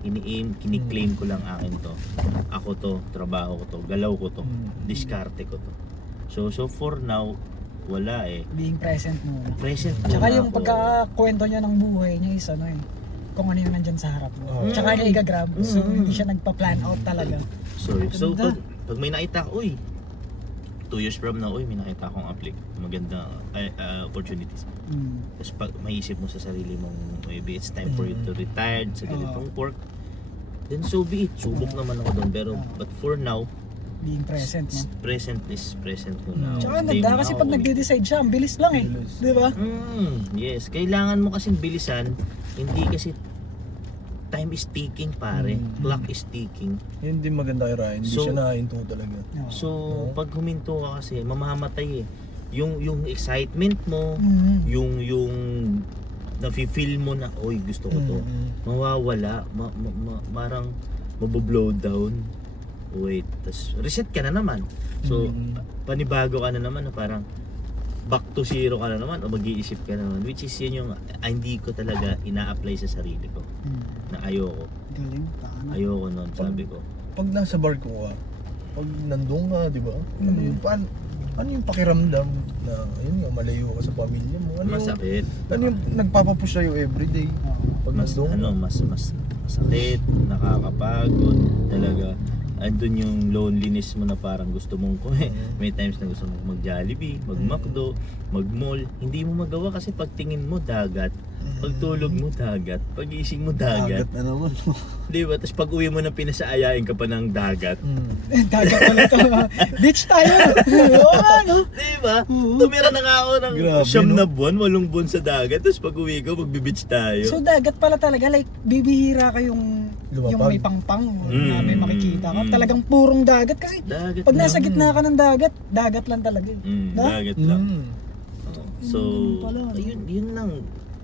Kiniklaim ko lang akin to. Ako to, trabaho ko to, galaw ko to, diskarte ko to. So for now, wala eh. Being present muna. Present Tsaka muna yung ako. pagkakwento niya ng buhay niya is kung ano yung nandyan sa harap mo. Tsaka niya i-grab. So hindi siya nagpa-plan out talaga. Sorry. So Ganda. pag may nakita ko, 2 years from now, may nakita akong maganda opportunities. Tapos pag maisip mo sa sarili mong maybe it's time for you to retire sa ganitong work, then so be it. Subok naman ako doon. Pero but for now, Being present, no? present is present ko na. Tsaka ang ganda kasi pag nagde-decide siya, ang bilis lang eh. Bilis. Di ba? Yes, kailangan mo kasing bilisan. Hindi kasi time is ticking pare. Clock is ticking. Yun din maganda kay Ryan. Hindi So- siya nahinto talaga. So, pag huminto ka kasi, mamamatay eh. Yung excitement mo, yung nafe-feel mo na, oy, gusto ko to. Mawawala, marang maboblow down. Wait, tas reset ka na naman. So, panibago ka na naman na parang back to zero ka na naman o mag-iisip ka na naman. Which is yun yung hindi ko talaga ina-apply sa sarili ko. Na ayoko. Galing. Paano? Ayoko nun, sabi ko. Pag nasa barko ka, pag nandun ka, di ba? Ano yung pakiramdam na yun nga, malayo ka sa pamilya mo? Ano Masakit. Yung, ano yung nagpapapush sa'yo everyday? Oo. Pag Mas nandun ka? mas nakakasakit, nakakapagod talaga. Andun yung loneliness mo na parang gusto mong may times na gusto mong mag-Jollibee, mag-McDo, mag-mall. Hindi mo magawa kasi pagtingin mo dagat, pagtulog mo dagat, pagising mo dagat. Dagat na naman. Di ba? Tapos pag uwi mo na pinasaayain ka pa ng dagat. Dagat pala to. Beach tayo. Oo nga, no? Di ba? Oo. Tumira na nga ako ng Grabe, 9 na no? buwan, 8 buwan sa dagat. Tapos pag uwi ko, magbe-beach tayo. So dagat pala talaga, like bibihira kayong Lumapag. yung may pangpang na may makikita ka. Mm. Talagang purong dagat kasi Dagat pag nasa lang. gitna ka ng dagat, dagat lang talaga. No? Dagat lang. Mm. So, Ganun pala, no?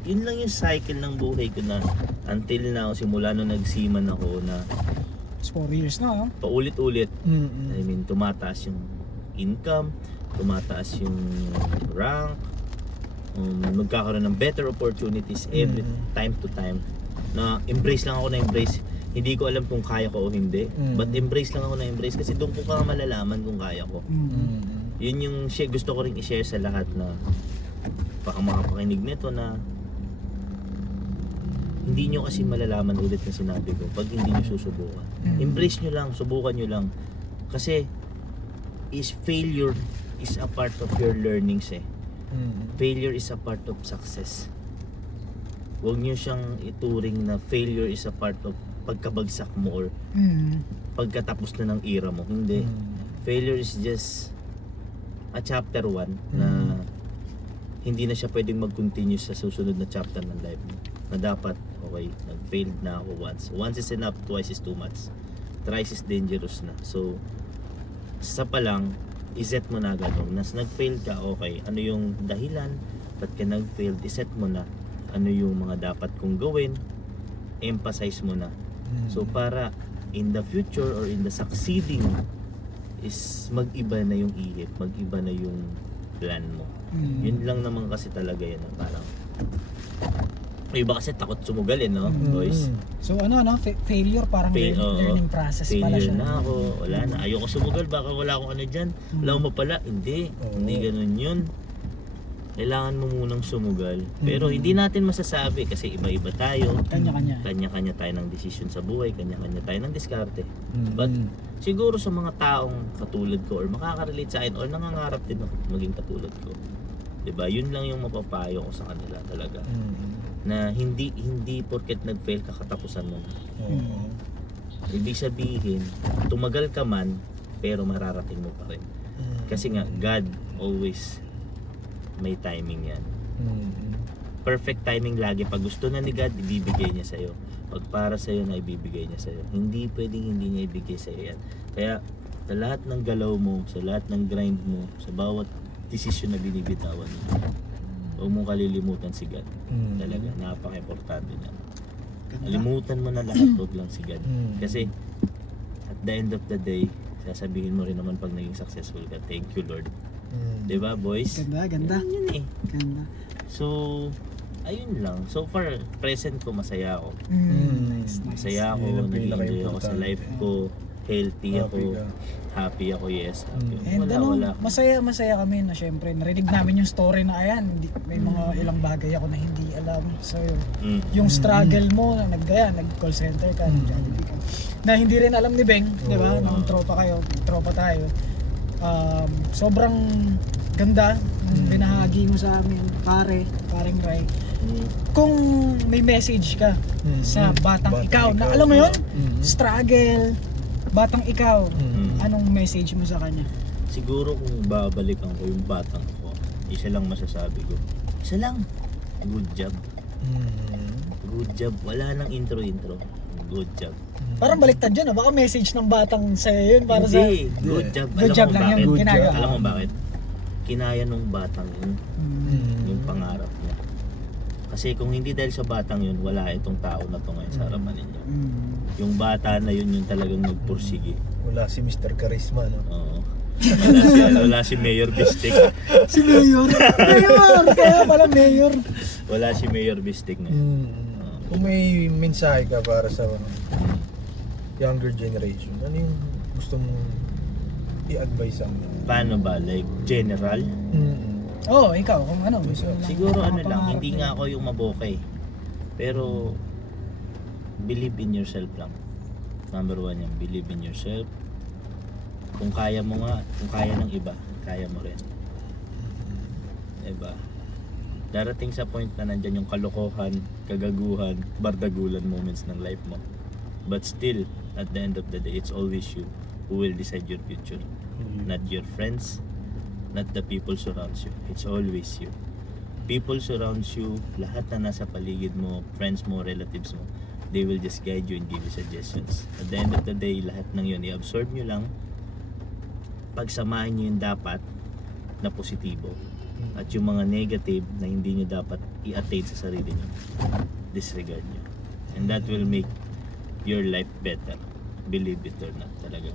yun lang yung cycle ng buhay ko na until now, simula nung nagsiman ako na It's 4 years na, no? paulit-ulit. I Mm. mean, tumataas yung income, tumataas yung rank, magkakaroon ng better opportunities every time to time. Na embrace lang ako na embrace. Hindi ko alam kung kaya ko o hindi. But embrace lang ako na embrace kasi doon ko ka malalaman kung kaya ko. Mm. Yun yung gusto ko rin i-share sa lahat na baka makapakinig nito na hindi nyo kasi malalaman ulit na sinabi ko pag hindi nyo susubukan. Embrace nyo lang, subukan nyo lang. Kasi failure is a part of your learnings eh. Failure is a part of success. Huwag nyo siyang ituring na failure is a part of pagkabagsak mo or Mm. pagkatapos na ng era mo. Hindi. Failure is just a chapter 1 na hindi na siya pwedeng mag-continue sa susunod na chapter ng life mo. Na dapat, okay, nag-failed na ako once. Once is enough, twice is too much. Thrice is dangerous na. So, sa pa lang, iset mo na agad. Nas nag-fail ka, okay, ano yung dahilan? Ba't ka nag-fail? Iset mo na. Ano yung mga dapat kong gawin? Emphasize mo na. So, para in the future or in the succeeding is mag-iba na yung ihip, mag-iba na yung plan mo. Yun lang naman kasi talaga yan. Parang, yung iba kasi takot sumugal eh, no, boys? So ano, failure parang learning process pala Failure siya. na ako, wala na. Ayoko sumugal, baka wala akong ano dyan. Wala akong mapala. Hindi, hindi ganun yun. Kailangan mo munang sumugal. Pero hindi natin masasabi kasi iba-iba tayo. Kanya-kanya. Kanya-kanya tayo ng desisyon sa buhay, kanya-kanya tayo ng diskarte. But siguro sa mga taong katulad ko or makaka-relate sa akin or nangangarap din ako maging katulad ko. 'Di ba? Yun lang yung mapapayo ko sa kanila talaga. Na hindi porket nag-fail ka katapusan mo. Ibig sabihin, tumagal ka man pero mararating mo pa rin. Kasi nga God always may timing yan. Perfect timing lagi. Pag gusto na ni God, ibibigay niya sa'yo. Pag para sa'yo na ibibigay niya sa'yo. Hindi pwedeng hindi niya ibigay sa'yo yan. Kaya sa lahat ng galaw mo, sa lahat ng grind mo, sa bawat desisyon na binibitawan mo, huwag mong kalilimutan si God. Talaga, napaka-importante niya. Kalimutan mo na lahat, huwag lang si God. Kasi at the end of the day, sasabihin mo rin naman pag naging successful ka, thank you Lord. Diba boys? Ganda. Yun eh. Ganda. So, ayun lang. So far, present ko, masaya ako. Nice. Masaya ako, Yun ang nag-enjoy ako sa pinaka-importante. life ko. Healthy ako. Happy ako, yes. Happy. And Wala. masaya kami na syempre narinig namin yung story na ayan, may mga ilang bagay ako na hindi alam. So yung struggle mo na nag-call center ka, nag-Jollibee ka. Na hindi rin alam ni Beng, di ba? Nung tropa tayo. Sobrang ganda ng binahagi mo sa amin, pareng Ray. Kung may message ka sa batang ikaw na alam mo yun, struggle, batang ikaw, anong message mo sa kanya? Siguro kung babalikan ko yung batang ko, isa lang masasabi ko. Isa lang. Good job. Good job. Wala nang intro. Good job. Parang baliktad yun, baka message ng batang sa'yo yun para sa... Hindi. Good job. Good job lang yun, Good ginagawa. job. Alam mo bakit? Kinaya nung batang yun. Yung pangarap niya. Kasi kung hindi dahil sa batang yun, wala itong tao na to ngayon sa harapan ninyo. Yung bata na yun yung talagang nagpursige. Wala si Mr. Charisma, no? Oo. Wala si Mayor Bistik. Si Mayor! Kaya pala Mayor! Wala si Mayor Bistik na. Kung may mensahe ka para sa younger generation, ano yung gusto mong i-advise sa kanila? Paano ba? Like, general? Oo, ikaw, kung ano. gusto mo lang Siguro ano lang, pangarap hindi mo. nga ako yung mabokay. Pero, believe in yourself lang. Number 1 yan, believe in yourself. Kung kaya mo nga, kung kaya ng iba, kaya mo rin. Diba? Darating sa point na nandyan yung kalokohan, kagaguhan, bardagulan moments ng life mo. But still, at the end of the day, it's always you who will decide your future. Not your friends, not the people surrounds you. It's always you. People surrounds you, lahat na nasa paligid mo, friends mo, relatives mo, they will just guide you and give you suggestions. At the end of the day, lahat ng yun, i-absorb nyo lang, pagsamahin nyo yung dapat na positibo. At yung mga negative na hindi nyo dapat i-attain sa sarili nyo, disregard nyo. And that will make your life better. Believe it or not, talagang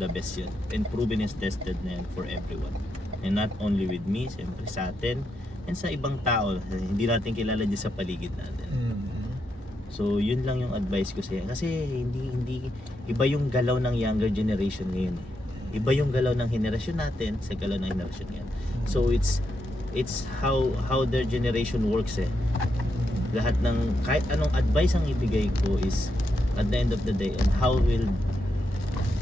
the best yun. And proven is tested na yan for everyone. And not only with me, siyempre sa atin, and sa ibang tao, hindi natin kilala dyan sa paligid natin. So, yun lang yung advice ko sa'yo. Kasi hindi iba yung galaw ng younger generation ngayon. Iba yung galaw ng henerasyon natin sa galaw ng henerasyon ngayon. So, it's how their generation works eh. Lahat ng, kahit anong advice ang ibigay ko is, at the end of the day, and how will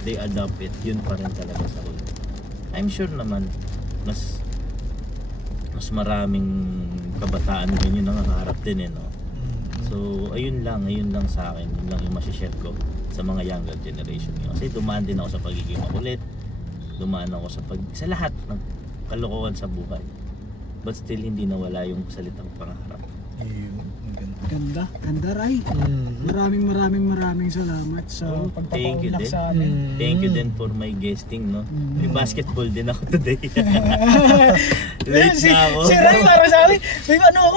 they adopt it, yun pa rin talaga sa huli. I'm sure naman, mas maraming kabataan din yung nangangarap din eh, no? So, ayun lang sa akin, yun lang yung masishare ko sa mga younger generation ngayon. Kasi dumaan din ako sa pagiging makulit, dumaan ako sa lahat ng kalokohan sa buhay. But still, hindi nawala yung salitang pangarap. Ganda Ray. Maraming salamat sa Thank you pagpapaunlak din. sa amin. Thank you din for my guesting, no? May basketball din ako today. Late si na ako. Si Ray para sa akin,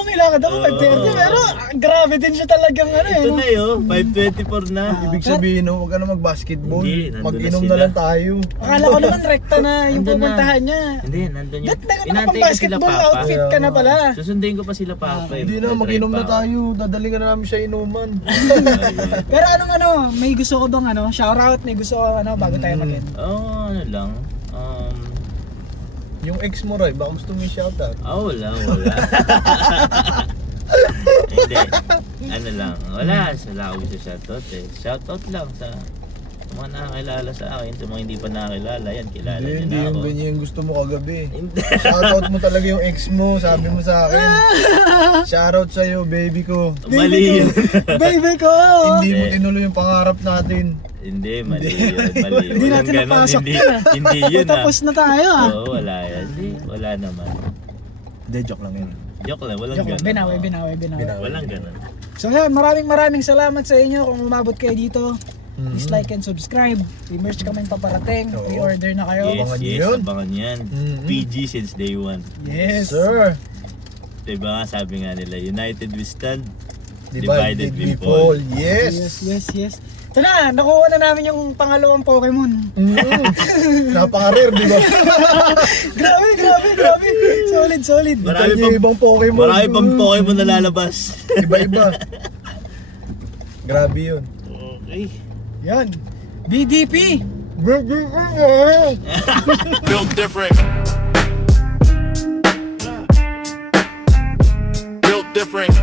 may lakad ako 5:30 pero grabe din siya talagang Ito na yun, 5:24 na. Ibig sabihin, no, huwag ka na mag-basketball. Hindi, nandun Mag-inom na na sila. lang tayo. Akala ko naman rekta na yung Nandun na. pupuntahan niya. Hindi, nandun yun. Ba't Inantay ko sila nakapang-basketball papa. outfit ka na pala? Susundin ko pa sila papa. Hindi na, mag-inom na tayo. Dadaling ka na namin sa inuman. Pero may gusto ko bang shoutout, may gusto ko bago tayo mag-end? Ano lang. Yung ex mo, Roy, baka gusto mo yung shoutout. Wala. Hindi. Ano lang. Wala ako sa shoutout eh. Shoutout lang sa mga nakakilala sa akin. Sa mga hindi pa nakakilala, yan, kilala Hindi niyo na yung ako. ganyan yung gusto mo kagabi. Hindi. Shoutout mo talaga yung ex mo, sabi mo sa akin. Shoutout sa'yo, baby ko. Mali yun. Baby ko! Hindi mo tinuloy yung pangarap natin. Hindi, mali yun. Hindi Walang natin ganon, napasok hindi, yun. hindi yun Tapos na tayo Oo, wala yan. Hindi, wala naman. Hindi, joke lang yun. Joke lang, walang Joke lang, ganon. binawi. Walang ganon. So yun, maraming salamat sa inyo kung umabot kayo dito. Please like and subscribe. May merch kami paparating. Oo. I-order na kayo. Yes, Abangan yes, yun. abangan yan. Mhm. PG since day one. Yes. Sir, Diba nga sabi nga nila, united we stand, divided we fall. Yes. Yes. Ito na, nakuha na namin yung pangalawang Pokemon. Napaka-rare, di ba? Grabe. Solid. Marami Yung ibang Pokemon. Marami pang Pokemon na lalabas. Iba-iba. Grabe yun. Okay. Yan. BDP. Built different. Built different.